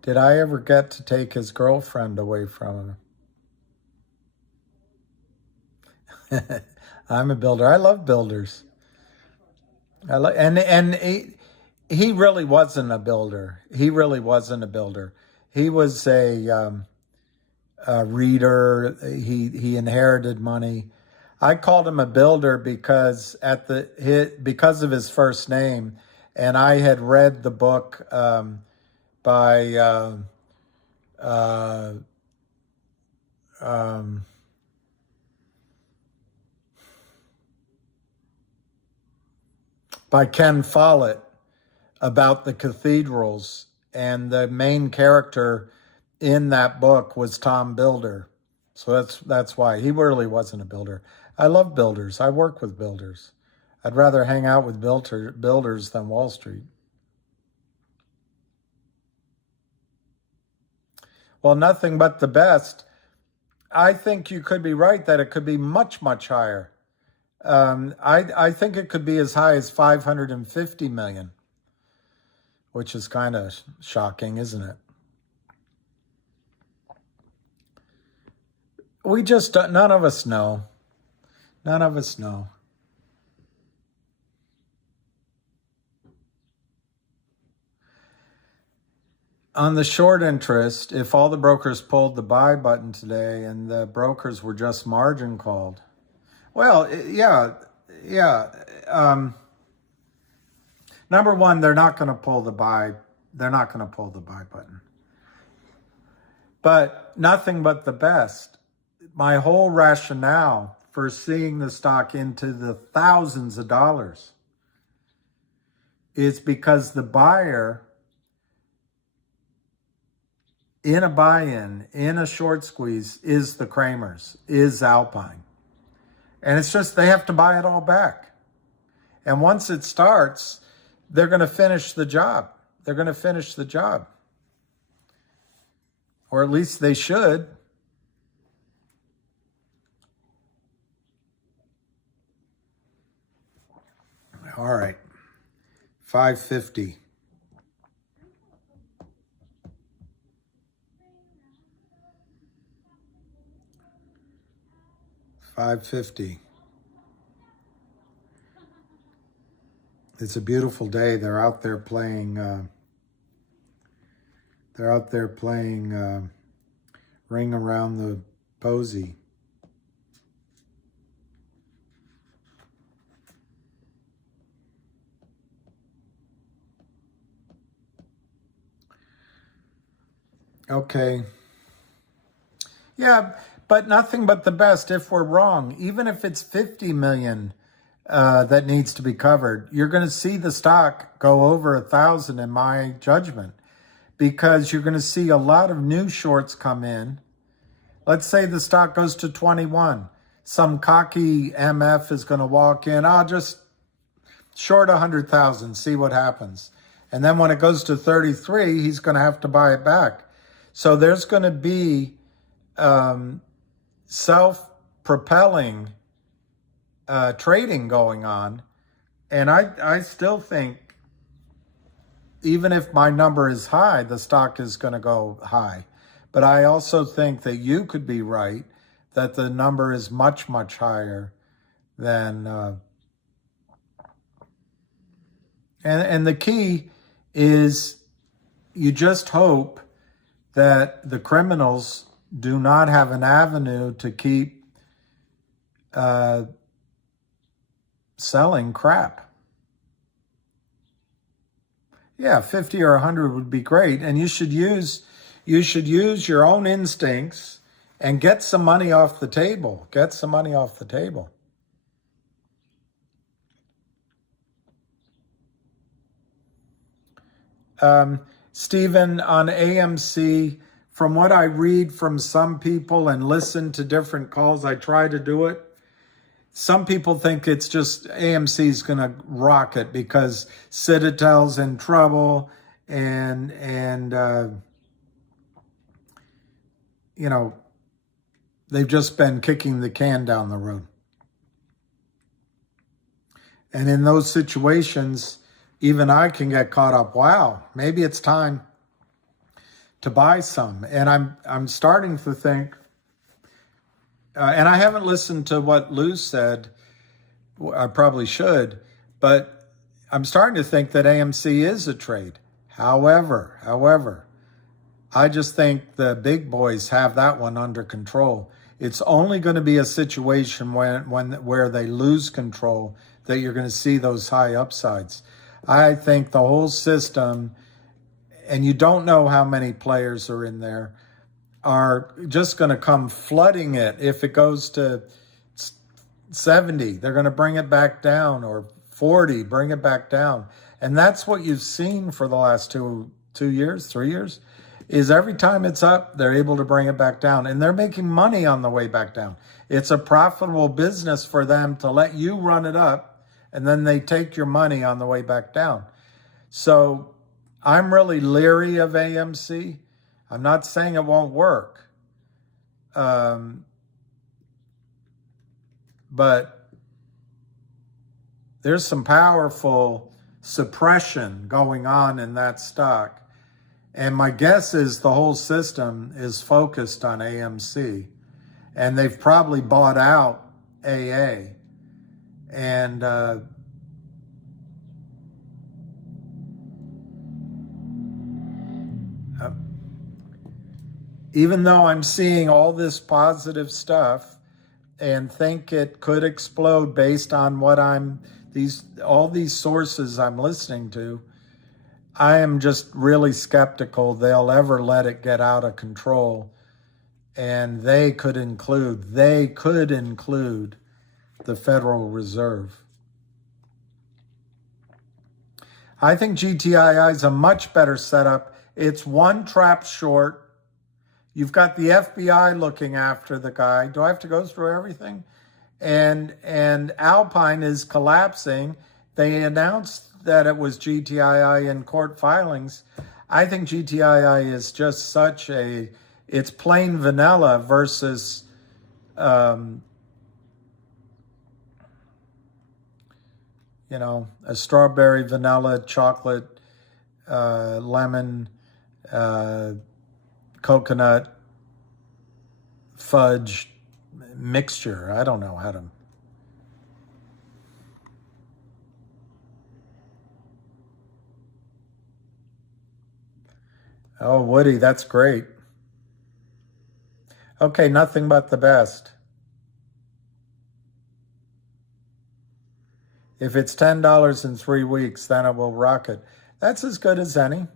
Did I ever get to take his girlfriend away from him? I'm a builder. I love builders. And he really wasn't a builder. He really wasn't a builder. He was a reader. He inherited money. I called him a builder because because of his first name, and I had read the book by Ken Follett about the cathedrals, and the main character in that book was Tom Builder. So that's why he really wasn't a builder. I love builders. I work with builders. I'd rather hang out with builders than Wall Street. Well, nothing but the best. I think you could be right that it could be much, much higher. I think it could be as high as 550 million, which is kind of shocking, isn't it? We just, none of us know. None of us know. On the short interest, if all the brokers pulled the buy button today and the brokers were just margin called, well, yeah. Number one, they're not going to pull the buy. They're not going to pull the buy button. But nothing but the best. My whole rationale for seeing the stock into the thousands of dollars is because the buyer in a buy-in, in a short squeeze, is the Kramers, is Alpine. And it's just they have to buy it all back. And once it starts, they're going to finish the job. They're going to finish the job. Or at least they should. All right. 550. $5.50. It's a beautiful day. They're out there playing. Ring Around the Posy. Okay. Yeah. But nothing but the best if we're wrong. Even if it's 50 million that needs to be covered, you're going to see the stock go over 1,000 in my judgment, because you're going to see a lot of new shorts come in. Let's say the stock goes to 21. Some cocky MF is going to walk in. I'll just short 100,000, see what happens. And then when it goes to 33, he's going to have to buy it back. So there's going to be self-propelling trading going on. And I still think, even if my number is high, the stock is going to go high. But I also think that you could be right, that the number is much, much higher than... And the key is you just hope that the criminals do not have an avenue to keep selling crap. Yeah, 50 or 100 would be great. And you should use your own instincts and get some money off the table. Get some money off the table. Stephen, on AMC, from what I read from some people and listen to different calls, I try to do it. Some people think it's just AMC's going to rock it because Citadel's in trouble and you know, they've just been kicking the can down the road. And in those situations, even I can get caught up. Wow, maybe it's time to buy some. And I'm starting to think, and I haven't listened to what Lou said. I probably should, but I'm starting to think that AMC is a trade. However, I just think the big boys have that one under control. It's only going to be a situation where they lose control that you're going to see those high upsides. I think the whole system, and you don't know how many players are in there, are just going to come flooding it. If it goes to 70, they're going to bring it back down, or 40, bring it back down. And that's what you've seen for the last 3 years, is every time it's up, they're able to bring it back down. And they're making money on the way back down. It's a profitable business for them to let you run it up, and then they take your money on the way back down. So I'm really leery of AMC. I'm not saying it won't work. But there's some powerful suppression going on in that stock. And my guess is the whole system is focused on AMC. And they've probably bought out AA. And even though I'm seeing all this positive stuff and think it could explode based on what all these sources I'm listening to, I am just really skeptical they'll ever let it get out of control. And they could include the Federal Reserve. I think GTII is a much better setup. It's one trap short. You've got the FBI looking after the guy. Do I have to go through everything? And Alpine is collapsing. They announced that it was GTII in court filings. I think GTII is just it's plain vanilla versus a strawberry, vanilla, chocolate, lemon, coconut, fudge mixture. I don't know how to. Oh, Woody, that's great. Okay, nothing but the best. If it's $10 in 3 weeks, then it will rocket. That's as good as any.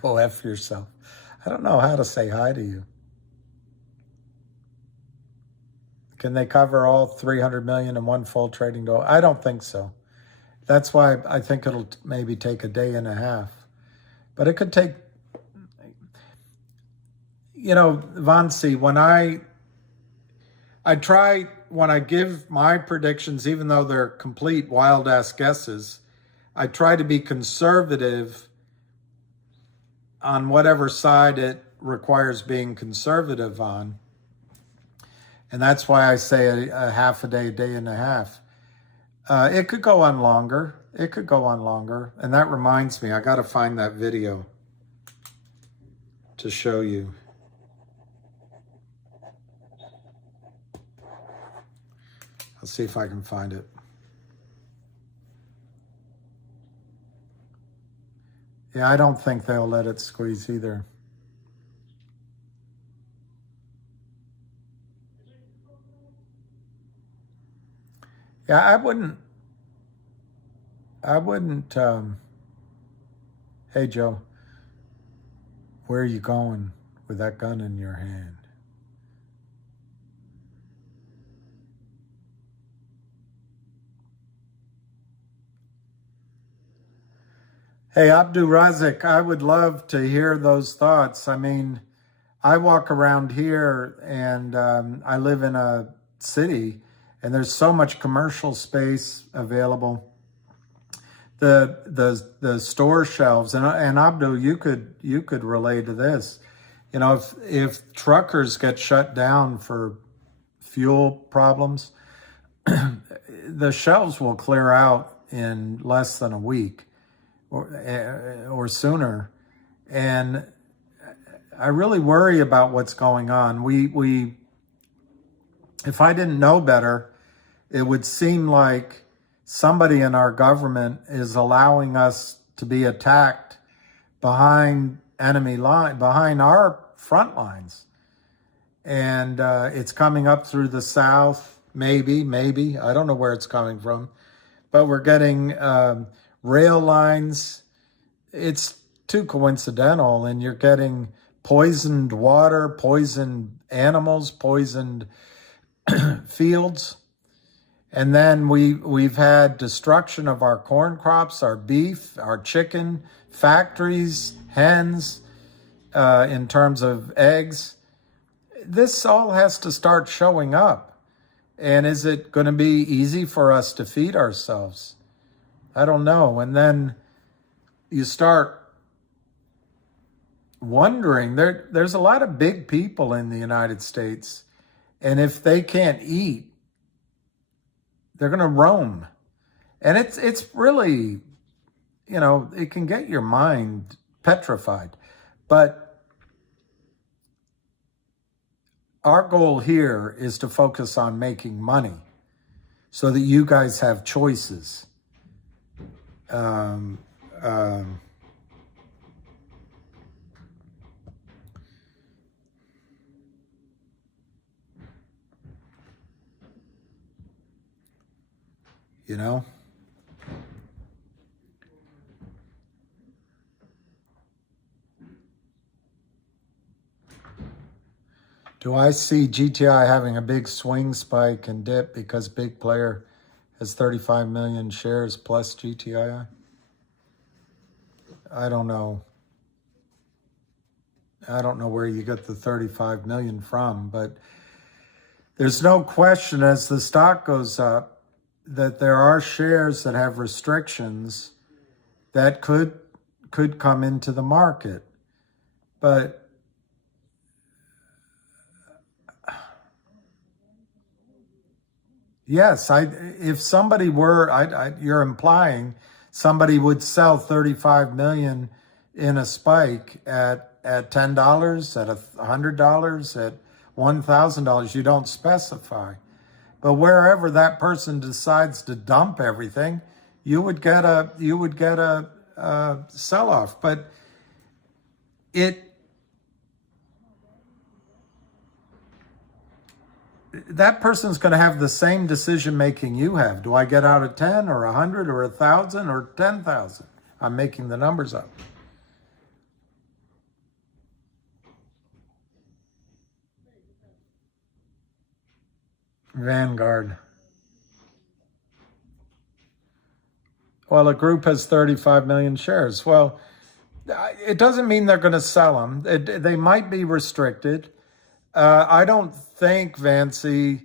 Go F yourself. I don't know how to say hi to you. Can they cover all 300 million in one full trading day? I don't think so. That's why I think it'll maybe take a day and a half. But it could take, Vansi, when I try, when I give my predictions, even though they're complete wild-ass guesses, I try to be conservative on whatever side it requires being conservative on. And that's why I say a half a day, day and a half. It could go on longer. It could go on longer. And that reminds me, I got to find that video to show you. I'll see if I can find it. Yeah, I don't think they'll let it squeeze either. Yeah, I wouldn't, hey Joe, where are you going with that gun in your hand? Hey, Abdu Razik, I would love to hear those thoughts. I mean, I walk around here and I live in a city and there's so much commercial space available. The store shelves, and Abdu, you could relate to this. You know, if truckers get shut down for fuel problems, the shelves will clear out in less than a week or sooner. And I really worry about what's going on. We if I didn't know better, it would seem like somebody in our government is allowing us to be attacked behind enemy line, behind our front lines. And it's coming up through the South, maybe, I don't know where it's coming from, but we're getting rail lines. It's too coincidental, and you're getting poisoned water, poisoned animals, poisoned fields. And then we've had destruction of our corn crops, our beef, our chicken, factories, hens, in terms of eggs. This all has to start showing up. And is it going to be easy for us to feed ourselves? I don't know. And then you start wondering, there's a lot of big people in the United States. And if they can't eat, they're going to roam. And it's really, you know, it can get your mind petrified. But our goal here is to focus on making money so that you guys have choices. You know? Do I see GTI having a big swing spike and dip because big player has 35 million shares plus GTII? I don't know. I don't know where you get the 35 million from, but there's no question as the stock goes up that there are shares that have restrictions that could come into the market. But yes, if somebody were, you're implying somebody would sell 35 million in a spike at $10, at $100, at $1,000. You don't specify. But wherever that person decides to dump everything, you would get a sell-off. But that person's going to have the same decision making you have. Do I get out at 10 or 100 or 1,000 or 10,000? I'm making the numbers up. Vanguard. Well, a group has 35 million shares. Well, it doesn't mean they're going to sell them. They might be restricted. I don't think, Vancy,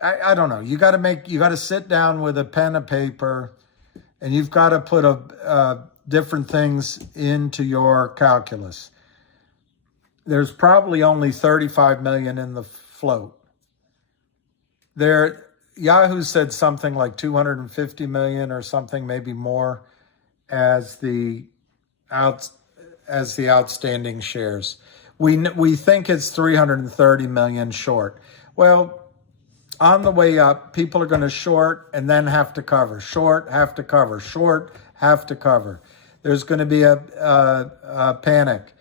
I don't know. You got to sit down with a pen and paper, and you've got to put different things into your calculus. There's probably only 35 million in the float. Yahoo said something like 250 million or something, maybe more, as the outstanding shares. We think it's 330 million short. Well, on the way up, people are going to short and then have to cover. Short, have to cover. Short, have to cover. There's going to be a panic.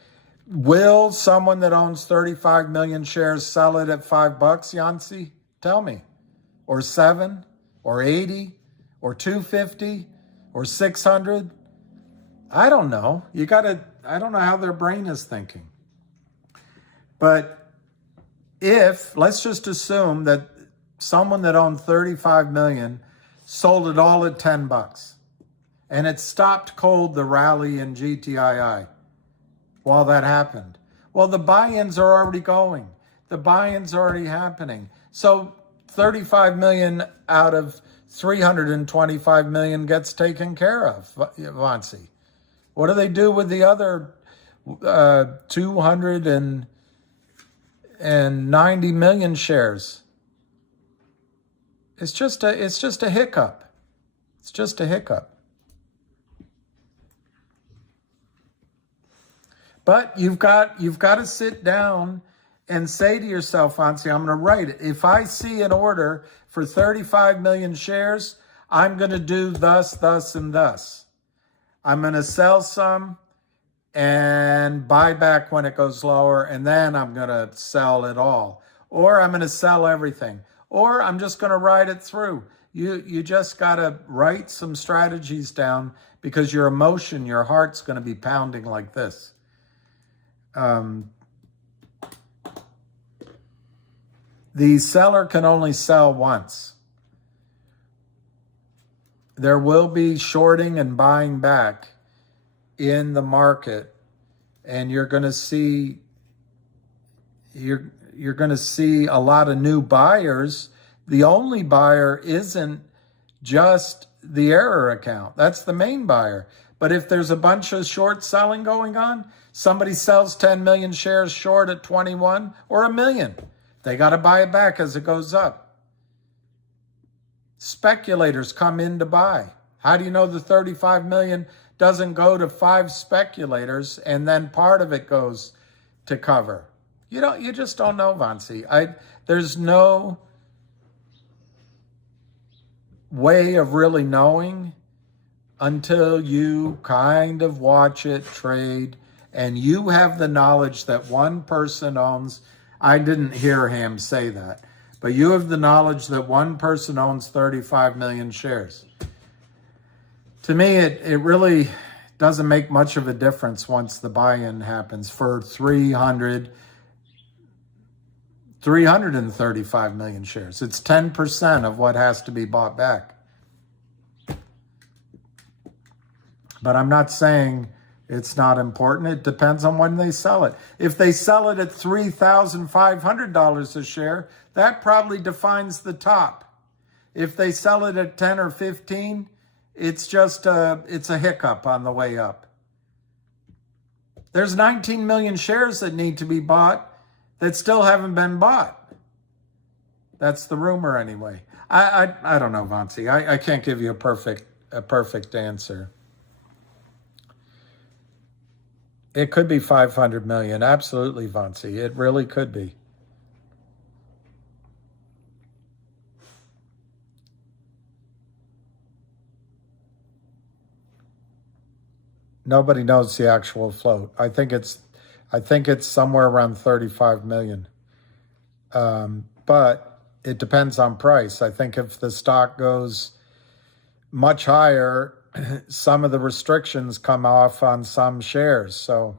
Will someone that owns 35 million shares sell it at $5, Yancey? Tell me. Or 7? or 80 or 250 or 600? I don't know. I don't know how their brain is thinking. But let's just assume that someone that owned 35 million sold it all at $10 and it stopped cold the rally in GTII while that happened. Well, the buy-ins are already going. The buy-ins are already happening. So 35 million out of 325 million gets taken care of, Vansi. What do they do with the other 290 million shares? It's just a hiccup. It's just a hiccup. But you've got to sit down and say to yourself, Vansi, I'm going to write it. If I see an order for 35 million shares, I'm going to do thus, thus, and thus. I'm going to sell some and buy back when it goes lower, and then I'm going to sell it all. Or I'm going to sell everything. Or I'm just going to ride it through. You just got to write some strategies down because your emotion, your heart's going to be pounding like this. The seller can only sell once. There will be shorting and buying back in the market, and you're going to see a lot of new buyers. The only buyer isn't just the error account. That's the main buyer. But if there's a bunch of short selling going on, somebody sells 10 million shares short at 21 or a million. They got to buy it back as it goes up. Speculators come in to buy. How do you know the 35 million doesn't go to 5 speculators and then part of it goes to cover? You just don't know, Vansi. There's no way of really knowing until you kind of watch it trade and you have the knowledge that one person owns. I didn't hear him say that, but you have the knowledge that one person owns 35 million shares. To me, it really doesn't make much of a difference once the buy-in happens for 335 million shares. It's 10% of what has to be bought back. But I'm not saying it's not important. It depends on when they sell it. If they sell it at $3,500 a share, that probably defines the top. If they sell it at 10 or 15, it's a hiccup on the way up. There's 19 million shares that need to be bought that still haven't been bought. That's the rumor anyway. I don't know, Vansi. I can't give you a perfect answer. It could be 500 million. Absolutely, Vansi. It really could be. Nobody knows the actual float. I think it's somewhere around 35 million. But it depends on price. I think if the stock goes much higher, some of the restrictions come off on some shares. So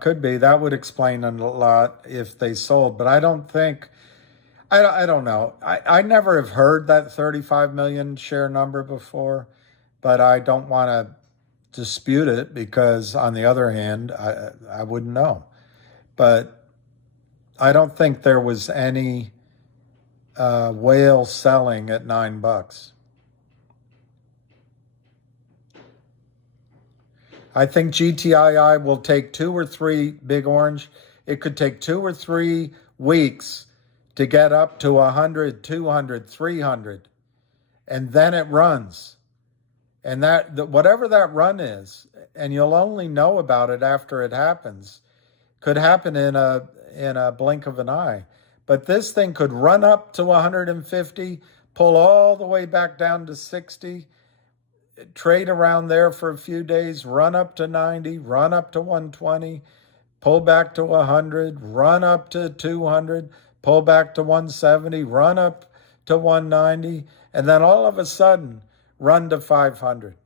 could be. That would explain a lot if they sold. But I don't think, I don't know. I never have heard that 35 million share number before, but I don't want to dispute it because on the other hand, I wouldn't know. But I don't think there was any whale selling at $9. I think GTII will take 2 or 3, Big Orange. It could take 2 or 3 weeks to get up to 100, 200, 300. And then it runs. And whatever that run is, and you'll only know about it after it happens, could happen in a blink of an eye. But this thing could run up to 150, pull all the way back down to 60, trade around there for a few days, run up to 90, run up to 120, pull back to 100, run up to 200, pull back to 170, run up to 190, and then all of a sudden run to 500.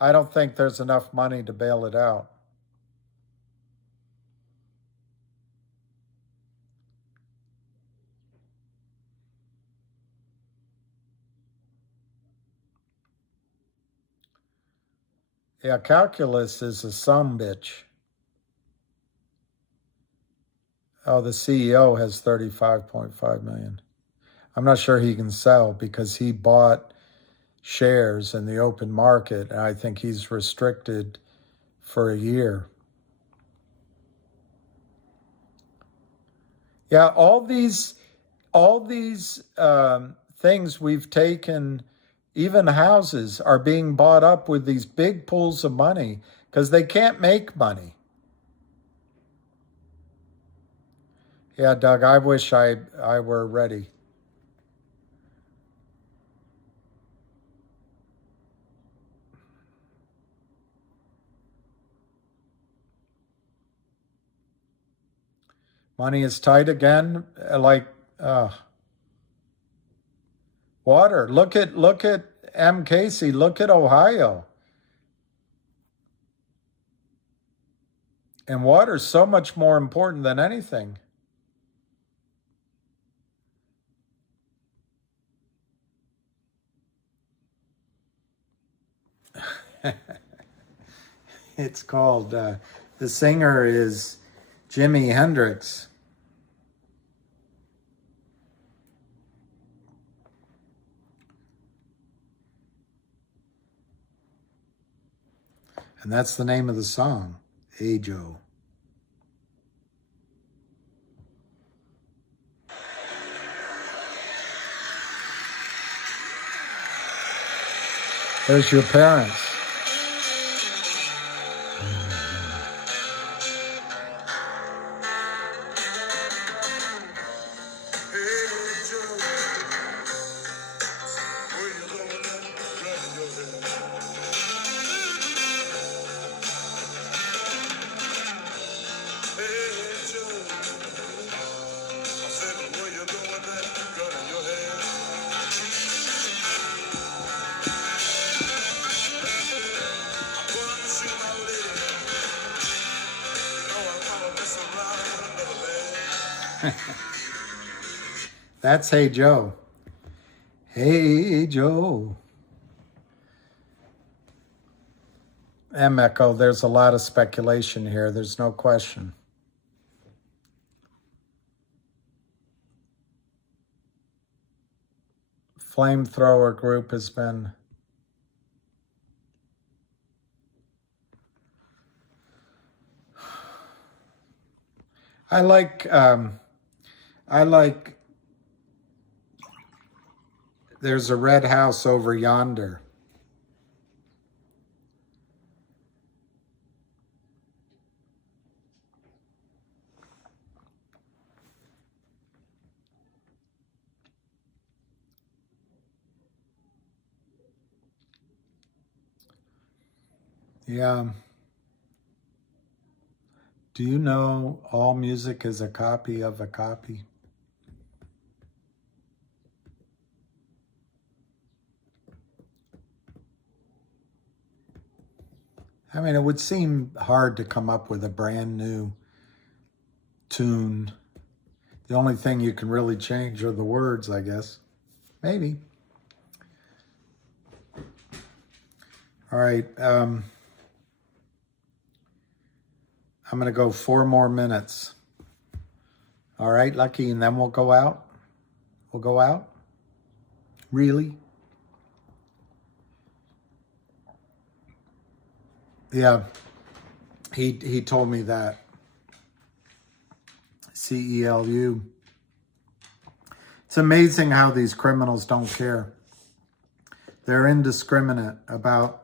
I don't think there's enough money to bail it out. Yeah, calculus is a sumbitch. Oh, the CEO has 35.5 million. I'm not sure he can sell because he bought shares in the open market, and I think he's restricted for a year. Yeah, all these things we've taken, even houses, are being bought up with these big pools of money because they can't make money. Yeah, Doug, I wish I were ready. Money is tight again, like water. Look at M. Casey. Look at Ohio. And water's so much more important than anything. It's called, the singer is Jimi Hendrix. And that's the name of the song, Hey Joe. There's your parents. That's Hey Joe. Hey Joe. M. Echo, there's a lot of speculation here. There's no question. Flamethrower group has been I like there's a red house over yonder. Yeah. Do you know all music is a copy of a copy? I mean, it would seem hard to come up with a brand new tune. The only thing you can really change are the words, I guess. Maybe. All right. I'm going to go 4 more minutes. All right, Lucky, and then we'll go out. We'll go out? Really? Yeah, he told me that. CELU. It's amazing how these criminals don't care. They're indiscriminate about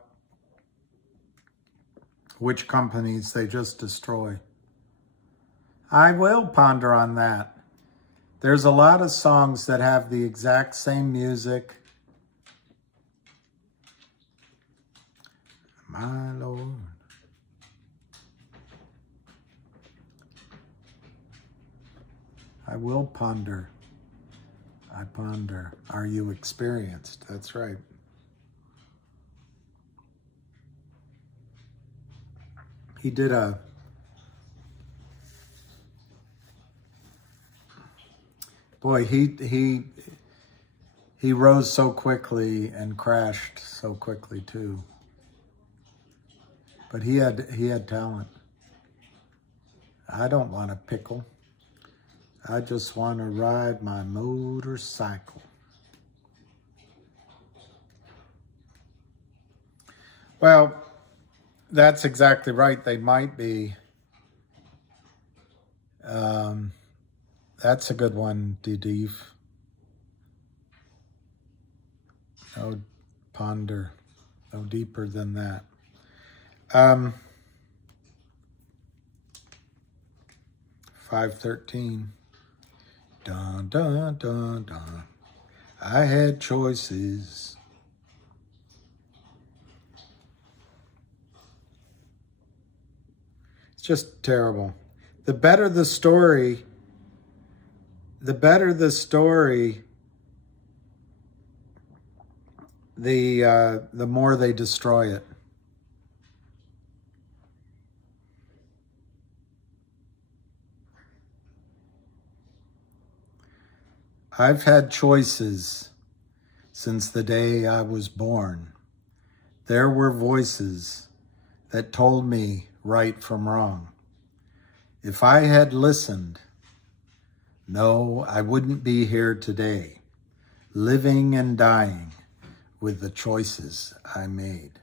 which companies they just destroy. I will ponder on that. There's a lot of songs that have the exact same music. my Lord. I will ponder. I ponder. Are you experienced? That's right. He did a... Boy, he rose so quickly and crashed so quickly too. But he had talent. I don't want a pickle. I just want to ride my motorcycle. Well, that's exactly right. They might be. That's a good one, Didif. No ponder. No deeper than that. 5:13. Dun, dun, dun, dun. I had choices. It's just terrible. The better the story, the more they destroy it. I've had choices since the day I was born. There were voices that told me right from wrong. If I had listened, no, I wouldn't be here today, living and dying with the choices I made.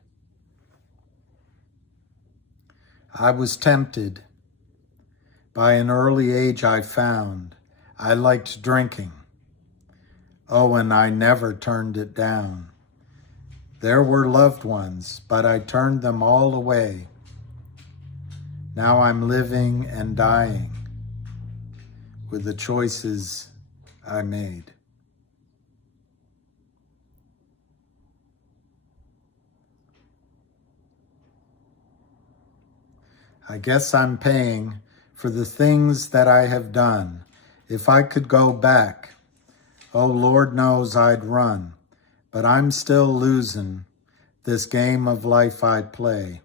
I was tempted. By an early age, I found I liked drinking. Oh, and I never turned it down. There were loved ones, but I turned them all away. Now I'm living and dying with the choices I made. I guess I'm paying for the things that I have done. If I could go back, oh, Lord knows I'd run, but I'm still losing this game of life I play,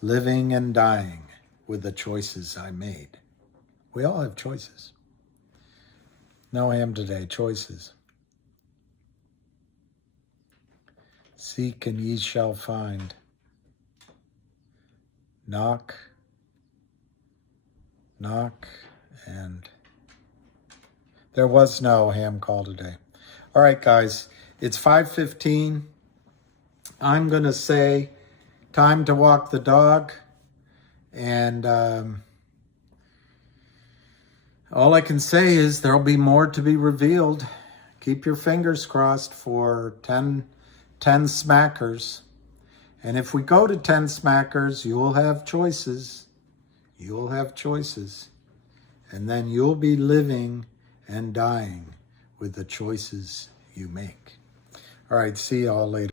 living and dying with the choices I made. We all have choices. No ham today, choices. Seek and ye shall find. Knock, knock, and there was no ham call today. All right, guys, it's 5:15. I'm going to say time to walk the dog. And all I can say is there'll be more to be revealed. Keep your fingers crossed for 10 smackers. And if we go to 10 smackers, you'll have choices. You'll have choices. And then you'll be living and dying with the choices you make. All right, see y'all later.